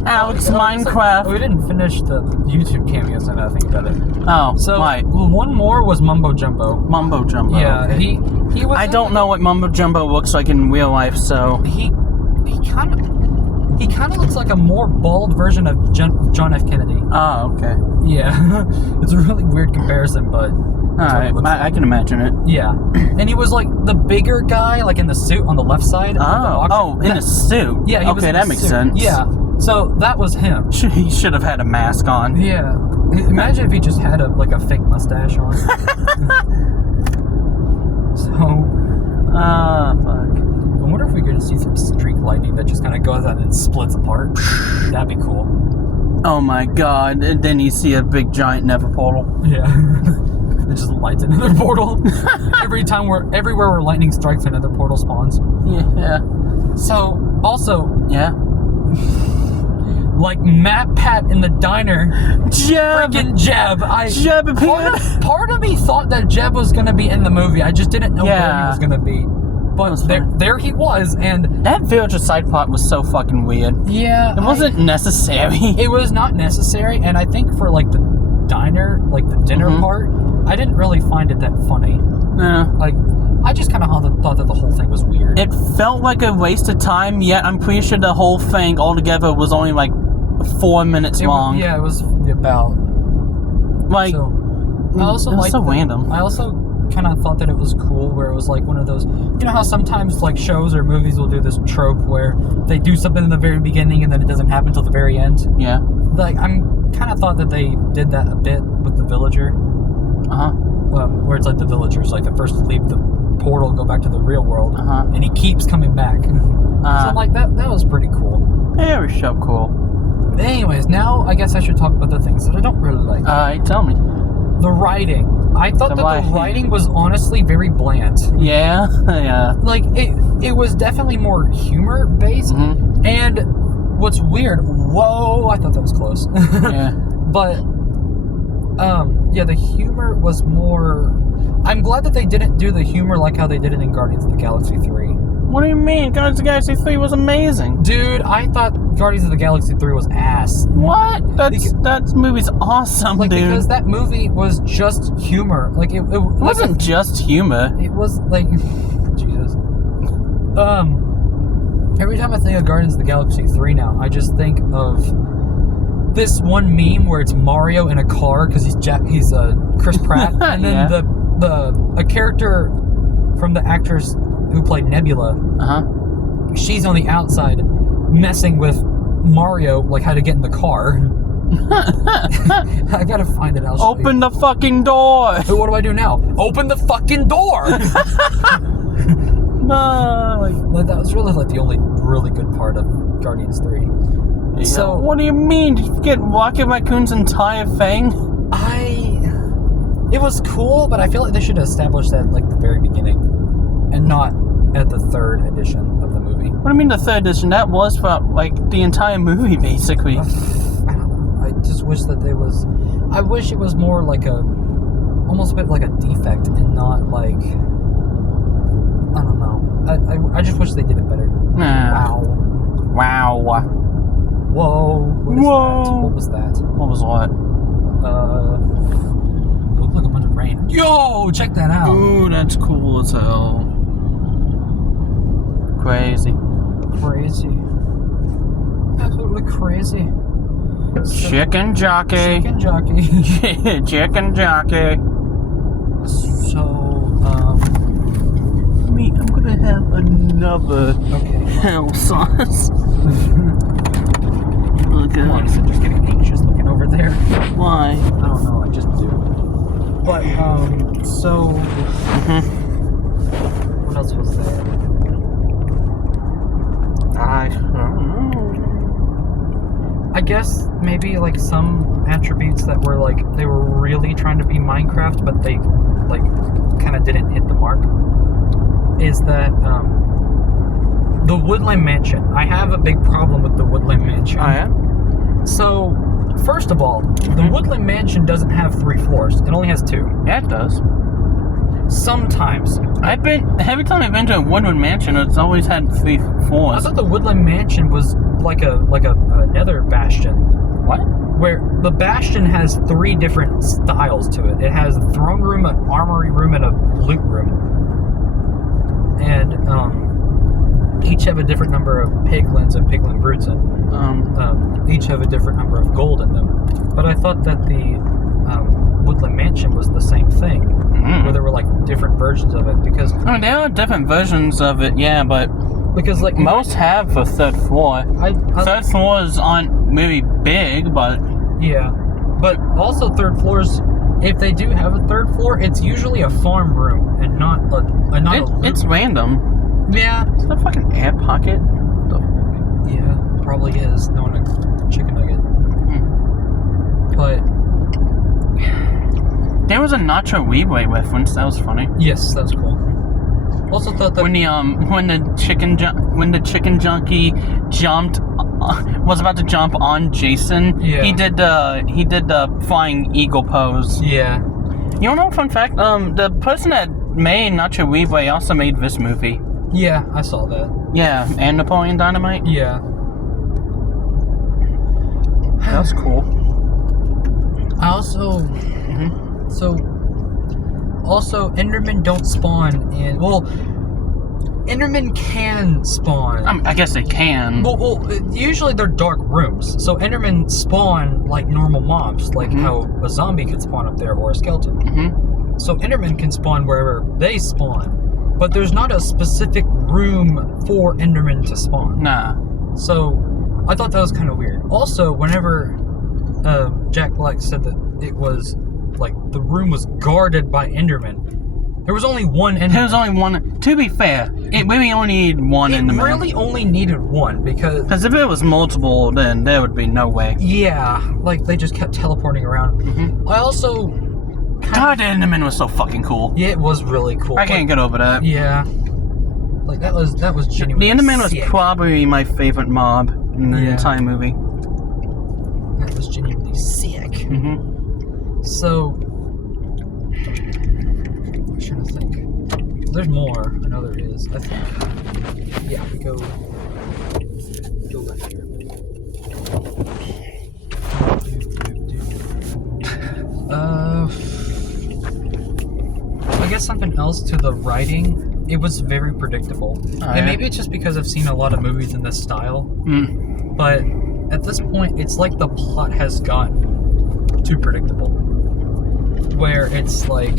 Alex Minecraft. We didn't finish the YouTube cameos. Now that I think about it. Oh, So right. one more was Mumbo Jumbo. Mumbo Jumbo. Yeah, okay. he was. I don't know what Mumbo Jumbo looks like in real life, so. He kind of looks like a more bald version of John F. Kennedy. Oh, okay. Yeah, it's a really weird comparison, but Alright, I can imagine it. yeah. And he was like the bigger guy, like in the suit on the left side. In a suit. Yeah. He was okay, in that a makes suit. sense. Yeah. So that was him. He should have had a mask on. Yeah. Imagine if he just had a fake mustache on. So. Fuck. I wonder if we're going to see some streak lightning that just kind of goes out and splits apart. That'd be cool. Oh my god, and then you see a big giant nether portal. Yeah. It just lights another portal. Everywhere where lightning strikes, another portal spawns. Yeah. So, also, Yeah. like Matt Pat in the diner. Jeb! Freaking Jeb. Jeb appeared. Part of me thought that Jeb was gonna be in the movie. I just didn't know where he was gonna be. But there he was, and that villager side plot was so fucking weird. Yeah. It wasn't necessary. It was not necessary, and I think for like the diner, like the dinner part, I didn't really find it that funny. Yeah. Like, I just kind of thought that the whole thing was weird. It felt like a waste of time, yet I'm pretty sure the whole thing altogether was only like 4 minutes long. Yeah, it was about. Like, so, I also it was liked so random. I also kind of thought that it was cool where it was like one of those, you know how sometimes like shows or movies will do this trope where they do something in the very beginning and then it doesn't happen until the very end. Yeah. Like, I'm kind of thought that they did that a bit with the villager. Where it's like the villagers like the first to leave the portal, go back to the real world, and he keeps coming back. So like that was pretty cool. Yeah, it was so cool. But anyways, now I guess I should talk about the things that I don't really like. Tell me. The writing. I thought the writing was honestly very bland. Yeah, yeah. Like, it was definitely more humor based. And what's weird, whoa, I thought that was close. Yeah. But, yeah, the humor was more... I'm glad that they didn't do the humor like how they did it in Guardians of the Galaxy 3. What do you mean? Guardians of the Galaxy 3 was amazing. Dude, I thought Guardians of the Galaxy 3 was ass. What? That movie's awesome, like, dude. Because that movie was just humor. Like, it wasn't like, just humor. It was, like... Jesus. Every time I think of Guardians of the Galaxy 3 now, I just think of this one meme where it's Mario in a car because he's Chris Pratt, and then a character from the actors who played Nebula, she's on the outside messing with Mario, like how to get in the car. I gotta find it. I'll show you. Open the fucking door. What do I do now? Open the fucking door. No, like that was really like the only really good part of Guardians 3. Yeah. So what do you mean? Did you forget Rocket Raccoon's entire thing? It was cool, but I feel like they should have established that like the very beginning, and not at the third edition of the movie. What do you mean the third edition? That was for like the entire movie, basically. I don't know. I just wish that there was. I wish it was more like almost a bit like a defect, and not like. I don't know. I just wish they did it better. Wow. Whoa. What was that? What was what? It looked like a bunch of rain. Yo, check that out. Ooh, that's cool as hell. Crazy. Absolutely crazy. Chicken jockey. Chicken jockey. Chicken jockey. So, I'm gonna have another hell sauce. Okay. Come on, is it just getting anxious looking over there? Why? I don't know, I just do. But, so... What else was there? I guess maybe, like, some attributes that were, like, they were really trying to be Minecraft, but they, like, kind of didn't hit the mark, is that, the Woodland Mansion. I have a big problem with the Woodland Mansion. Oh, yeah? So, first of all, the Woodland Mansion doesn't have 3 floors. It only has 2. Yeah, it does. Sometimes. Every time I've been to a Woodland Mansion, it's always had 3 floors. I thought the Woodland Mansion was like a nether bastion. What? Where the bastion has 3 different styles to it. It has a throne room, an armory room, and a loot room. And, each have a different number of piglins and piglin brutes, and each have a different number of gold in them. But I thought that the Woodland Mansion was the same thing, where there were like different versions of it. Because there are different versions of it, yeah, but because like most have a 3rd floor. Third floors aren't really big, but yeah, but also 3rd floors. If they do have a 3rd floor, it's usually a farm room and not a loot it's room. random. Yeah. Is that a fucking air pocket? Yeah, probably is. Knowing a chicken nugget. But there was a Nacho Libre reference. That was funny. yes, that was cool. Also thought that When the chicken junkie jumped was about to jump on Jason, Yeah. he did the flying eagle pose. Yeah. You know, fun fact, the person that made Nacho Libre also made this movie. Yeah, I saw that. Yeah, and Napoleon Dynamite. Yeah. That's cool. I also... So... Also, Endermen don't spawn in... Well... Endermen can spawn. I guess they can. Well, usually they're dark rooms. So Endermen spawn like normal mobs, like how a zombie could spawn up there or a skeleton. So Endermen can spawn wherever they spawn. But there's not a specific room for Endermen to spawn. Nah. So I thought that was kind of weird. Also, whenever Jack Black said that it was like the room was guarded by Endermen, there was only one Enderman. There was only one. To be fair, it really only needed one It Enderman. really only needed one because if it was multiple, then there would be no way. yeah, like they just kept teleporting around. I also God, the Enderman was so fucking cool. yeah, it was really cool. I can't get over that. Yeah, like that was The genuinely Enderman was sick. probably my favorite mob in the Yeah. entire movie. That was genuinely sick. So I'm trying to think. There's more. I know there is. I think. Yeah, we go left here. I guess something else to the writing. It was very predictable, and maybe it's just because I've seen a lot of movies in this style. But at this point, it's like the plot has gotten too predictable, where it's like,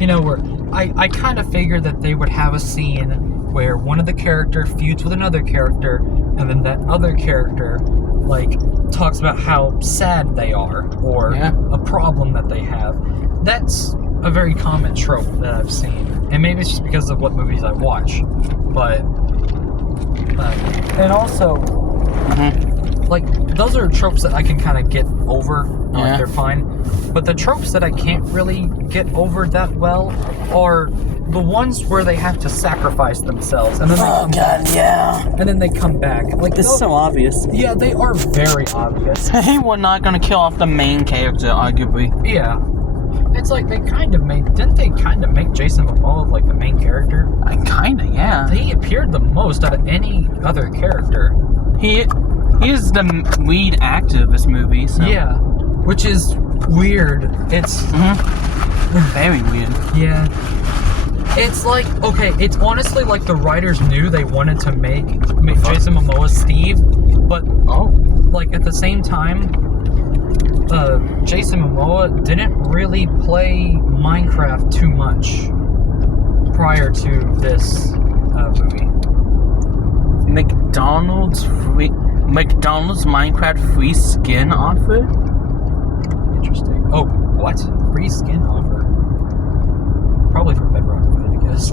you know, where I kind of figured that they would have a scene where one of the character feuds with another character, and then that other character, like, talks about how sad they are, or a problem that they have. That's a very common trope that I've seen. And maybe it's just because of what movies I watch. But, and also, like, those are tropes that I can kind of get over. Like, they're fine. But the tropes that I can't really get over that well are the ones where they have to sacrifice themselves. And then and then they come back. Like, It's so obvious. yeah, they are very obvious. They were not gonna kill off the main character, arguably. Yeah. It's like they kind of didn't they kind of make Jason Momoa like the main character? Kinda, yeah. He appeared the most out of any other character. He is the lead actor of this movie, so. Yeah. Which is weird. It's Very weird. yeah. It's like, okay, it's honestly like the writers knew they wanted to make Jason Momoa Steve, but like at the same time, Jason Momoa didn't really play Minecraft too much prior to this movie. McDonald's Minecraft free skin offer? Interesting. Oh, what? Free skin offer? Probably for Bedrock, I guess.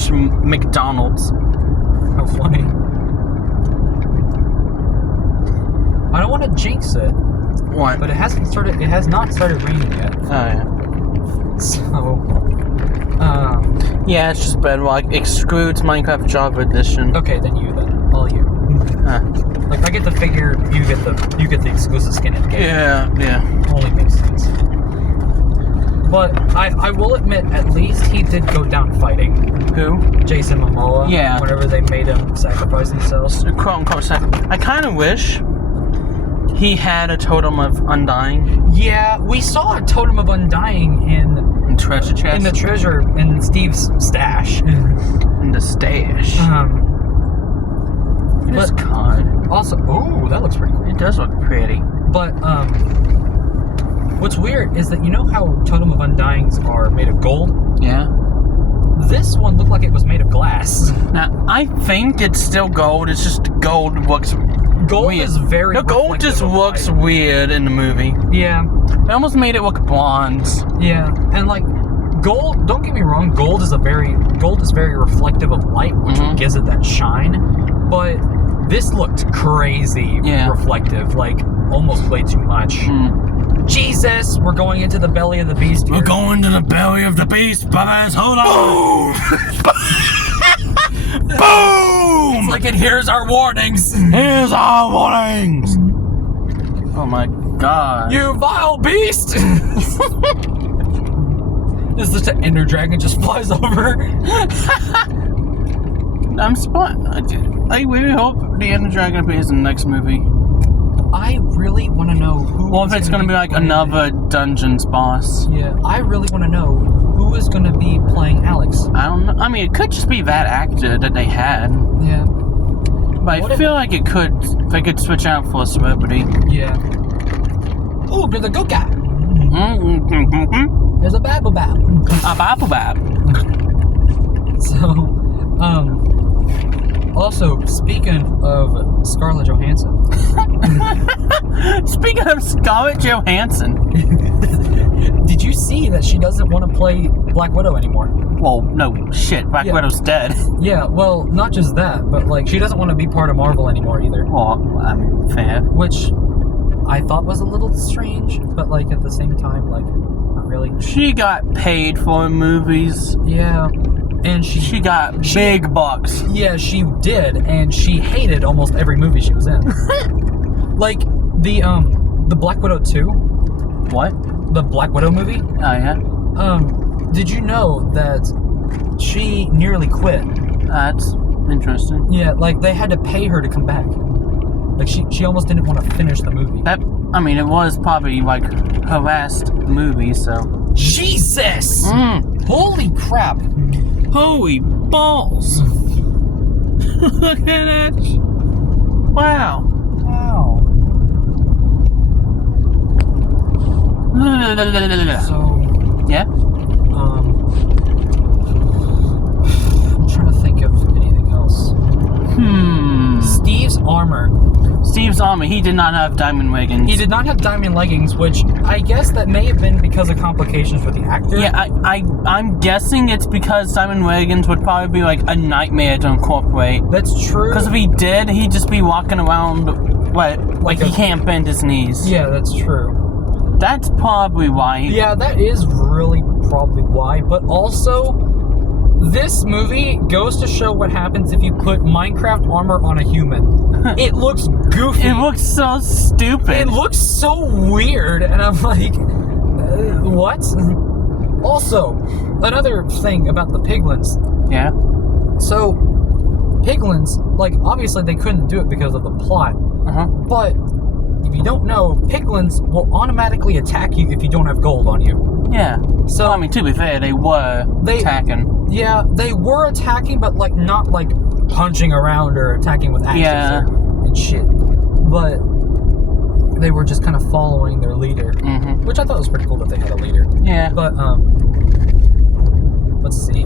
www.minecraft.net/McDonald's. How funny. I don't want to jinx it, What? but it has not started raining yet. Oh, yeah. So, Yeah, it's just Bedrock. Excludes Minecraft Java Edition. okay, then all you. Like, I get the figure, you get the exclusive skin in the game. Yeah. Only makes sense. But I will admit, at least he did go down fighting. Who? Jason Momoa. Yeah. Whenever they made him sacrifice themselves. Quote unquote. I kind of wish he had a Totem of Undying. Yeah, we saw a Totem of Undying in Treasure chest. in the treasure in Steve's stash. In the stash. This card. Also, ooh, that looks pretty cool. It does look pretty. But what's weird is that you know how Totem of Undyings are made of gold? Yeah. This one looked like it was made of glass. Now, I think it's still gold. It's just gold looks Gold weird. is very No, gold just reflective of looks light. weird in the movie. Yeah, They almost made it look bronze. yeah, and like gold. Don't get me wrong. Gold is very reflective of light, which gives it that shine. But this looked crazy reflective, like almost way too much. Jesus, we're going into the belly of the beast here. We're going to the belly of the beast, brothers. Hold on. Boom! It's like it hears our warnings. Here's our warnings. Oh my god. You vile beast! This is an Ender Dragon just flies over. I really hope the Ender Dragon appears in the next movie. I really want to know who. Or if it's gonna be like playing another Dungeons boss. Yeah, I really want to know who is gonna be playing Alex. I don't know. I mean, it could just be that actor that they had. Yeah. But I feel like they could switch out for a celebrity. Yeah. Ooh, there's a goat guy. Mm-hmm. There's a Bababab. A bababab. So, also, speaking of Scarlett Johansson. Speaking of Scarlett Johansson. Did you see that she doesn't want to play Black Widow anymore? Well, no shit. Black Widow's dead. Yeah, well, not just that, but like she doesn't want to be part of Marvel anymore either. Well, I mean, fair. Which I thought was a little strange, but like at the same time, like not really. She got paid for movies. Yeah, and she got big bucks. Yeah, she did, and she hated almost every movie she was in. Like the Black Widow 2. What? The Black Widow movie. Oh yeah. Did you know that she nearly quit? That's interesting. Yeah, like they had to pay her to come back. Like she almost didn't want to finish the movie. It was probably like her last movie, so. Jesus! Holy crap! Holy balls! Look at that! Wow! Wow. So yeah. I'm trying to think of anything else. Steve's armor. Steve's armor. He did not have diamond leggings. He did not have diamond leggings, which I guess that may have been because of complications with the actor. Yeah, I'm guessing it's because diamond leggings would probably be like a nightmare to incorporate. That's true. Because if he did, he'd just be walking around like he can't bend his knees. Yeah, that's true. That's probably why. Yeah, that is really probably why. But also, this movie goes to show what happens if you put Minecraft armor on a human. It looks goofy. It looks so stupid. It looks so weird, and I'm like, what? Also, another thing about the piglins. Yeah. So, piglins, like, obviously they couldn't do it because of the plot. But if you don't know, piglins will automatically attack you if you don't have gold on you. Yeah. So, I mean, to be fair, they were attacking. Yeah, they were attacking, but like not like punching around or attacking with axes and shit. But they were just kind of following their leader, which I thought was pretty cool that they had a leader. Yeah. But let's see.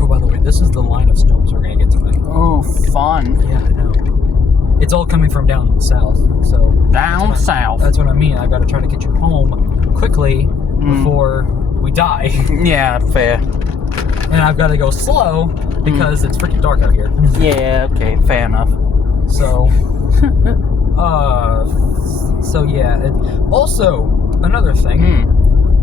Oh, by the way, this is the line of storms we're gonna get tonight. Oh, fun. Yeah, I know. It's all coming from down south, so down south. That's what I mean. I got to try to get you home quickly before we die. Yeah, fair. And I've got to go slow because it's freaking dark out here. Yeah, okay, fair enough. So, so yeah. Also, another thing,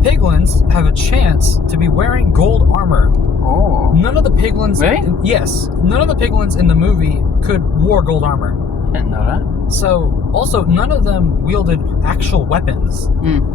piglins have a chance to be wearing gold armor. Oh. None of the piglins. Really? Yes, none of the piglins in the movie wore gold armor. Didn't know that. So, also, none of them wielded actual weapons.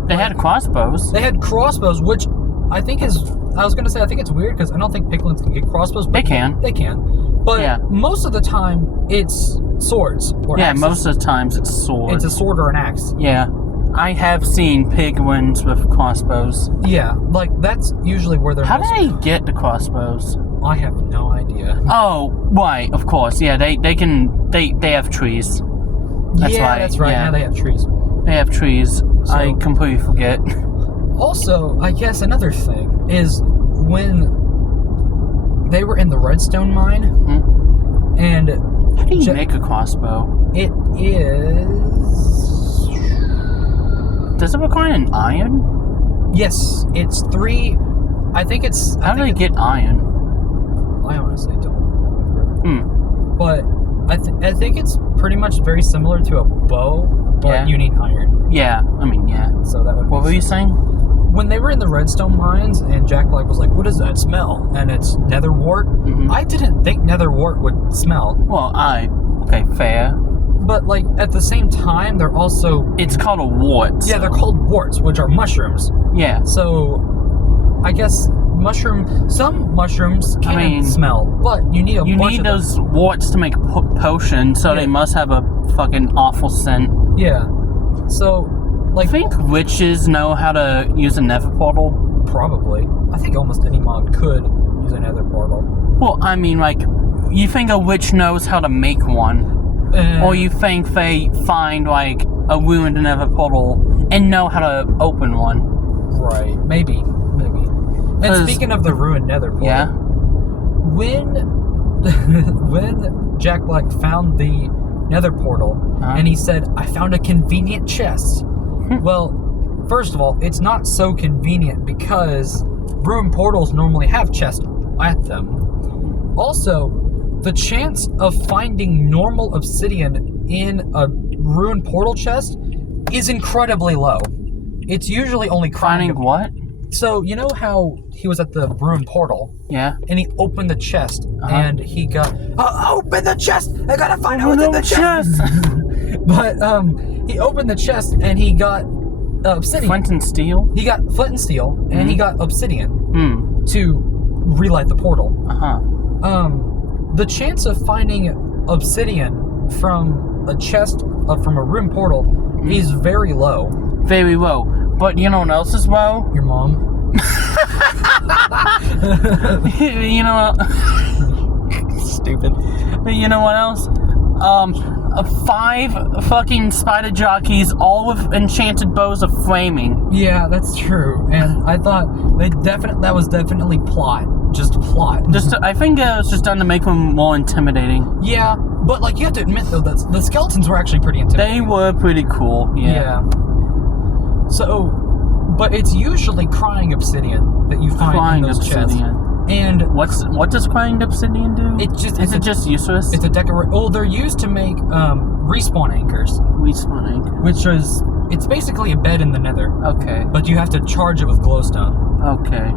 They had crossbows. They had crossbows, which I think is... I was going to say, I think it's weird, because I don't think piglins can get crossbows. But They can. They can. But most of the time, it's swords or axes. Most of the times it's swords. It's a sword or an axe. Yeah. I have seen piglins with crossbows. Yeah, like, that's usually where they're... How do they get the crossbows? I have no idea. Oh, right, of course. Yeah, they have trees. That's why. That's right. Yeah. Now they have trees. They have trees. So, I completely forget. Also, I guess another thing is when they were in the redstone mine, and how do you make a crossbow? It is. Does it require an iron? Yes, it's 3. I think it's. How do they get iron? I honestly don't remember. But I think it's pretty much very similar to a bow, but you need iron. Yeah, I mean, yeah. So that would. What were you saying? When they were in the Redstone mines and Jack Black was like, "What does that smell?" and it's nether wart. Mhm. I didn't think nether wart would smell, Well, okay, fair. but like at the same time, they're also It's called a wart. yeah, they're called warts, which are mushrooms. Yeah. So I guess some mushrooms can smell, but you need You bunch need of those warts to make potions, so Yeah. they must have a fucking awful scent. them. Yeah. So I like think witches know how to use a nether portal. probably. I think almost any mod could use a nether portal. Well, I mean, like, you think a witch knows how to make one, or you think they find, like, a ruined nether portal and know how to open one. right? Maybe. And 'Cause- speaking of the ruined nether portal, Yeah? when Jack Black found the nether portal and he said, "I found a convenient chest." Well, first of all, it's not so convenient because ruined portals normally have chests at them. Also, the chance of finding normal obsidian in a ruined portal chest is incredibly low. It's usually only Finding what? So, you know how he was at the ruined portal Yeah. and he opened the chest and he got, open the chest! I gotta find out what's in the chest! But, he opened the chest and he got obsidian. Flint and steel? He got flint and steel and he got obsidian Hmm. to relight the portal. Uh-huh. The chance of finding obsidian from a chest, from a ruined portal is very low. Very low. But you know what else is low? Your mom. You know what? Stupid. You know what else? 5 fucking spider jockeys, all with enchanted bows of flaming. Yeah, that's true. And I thought that was definitely plot. Just plot. I think it was just done to make them more intimidating. Yeah, but like you have to admit though that the skeletons were actually pretty intimidating. They were pretty cool. Yeah. So, but it's usually crying obsidian that you find Crying in those obsidian. chests. And What does crying obsidian do? Is it just useless? It's a well, they're used to make respawn anchors, Respawning. it's basically a bed in the nether, Okay. but you have to charge it with glowstone. Okay.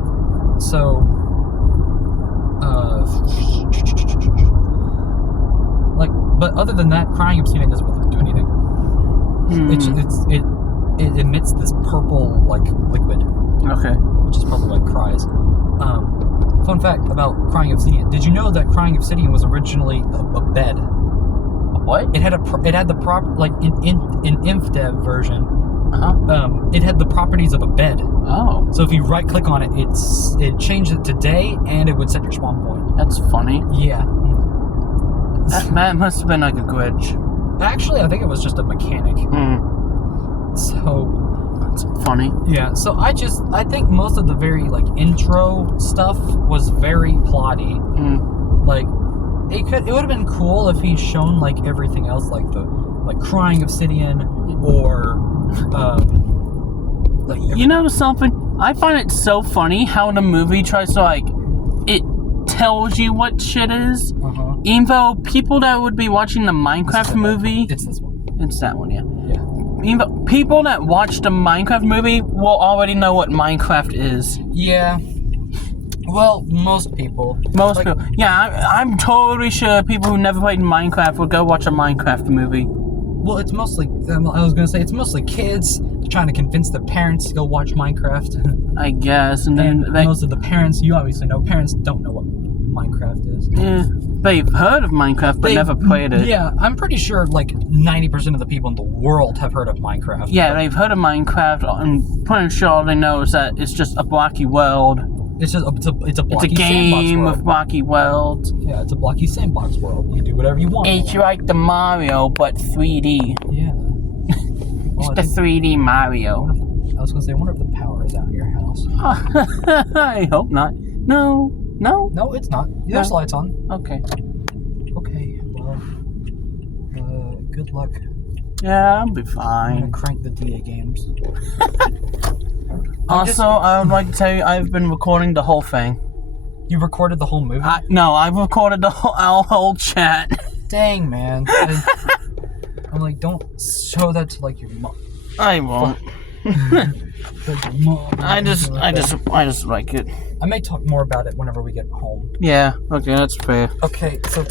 So, but other than that, crying obsidian doesn't really do anything. It emits this purple like liquid, Okay. which is probably like cries. Fun fact about crying obsidian: did you know that crying obsidian was originally a bed? What? It had the like in InfDev version. Uh-huh. It had the properties of a bed. Oh, So if you right click on it, it changed it to day, and it would set your spawn point. that's funny. Yeah. That must have been like a glitch. Actually, I think it was just a mechanic. So That's funny. yeah. So I think most of the very like intro stuff was very plotty. Like it would have been cool if he'd shown like everything else, like the crying obsidian or like You know something? I find it so funny how the movie tries to like it tells you what shit is, even though people that would be watching the Minecraft movie, It's this one. it's that one, yeah. Yeah. Even though people that watch the Minecraft movie will already know what Minecraft is. Yeah. Well, most people. Most Like- people, yeah, I'm totally sure people who never played Minecraft would go watch a Minecraft movie. Well, it's mostly. I was gonna say it's mostly kids trying to convince their parents to go watch Minecraft. I guess, and then And most of the parents, you obviously know, parents don't know what Minecraft is. they've heard of Minecraft but never played it. Yeah, I'm pretty sure like 90% of the people in the world have heard of Minecraft. Yeah, they've heard of Minecraft, and pretty sure all they know is that it's just a blocky world. It's just it's a It's a blocky game sandbox with world. blocky worlds. Yeah, it's a blocky sandbox world. You do whatever you want. It's like the Mario, but 3D. Yeah. Well, It's the 3D Mario. I was gonna say, I wonder if the power is out in your house. I hope not. No. No, it's not. There's No. lights on. Okay. Okay. Well, good luck. Yeah, I'll be I'm gonna fine. crank the DA games. Also, I would like to tell you, I've been recording the whole thing. You recorded the whole movie? No, I've recorded our whole chat. Dang, man. I'm like, don't show that to like your mom. I won't. I just like it. I may talk more about it whenever we get home. Yeah. Okay, that's fair. Okay, so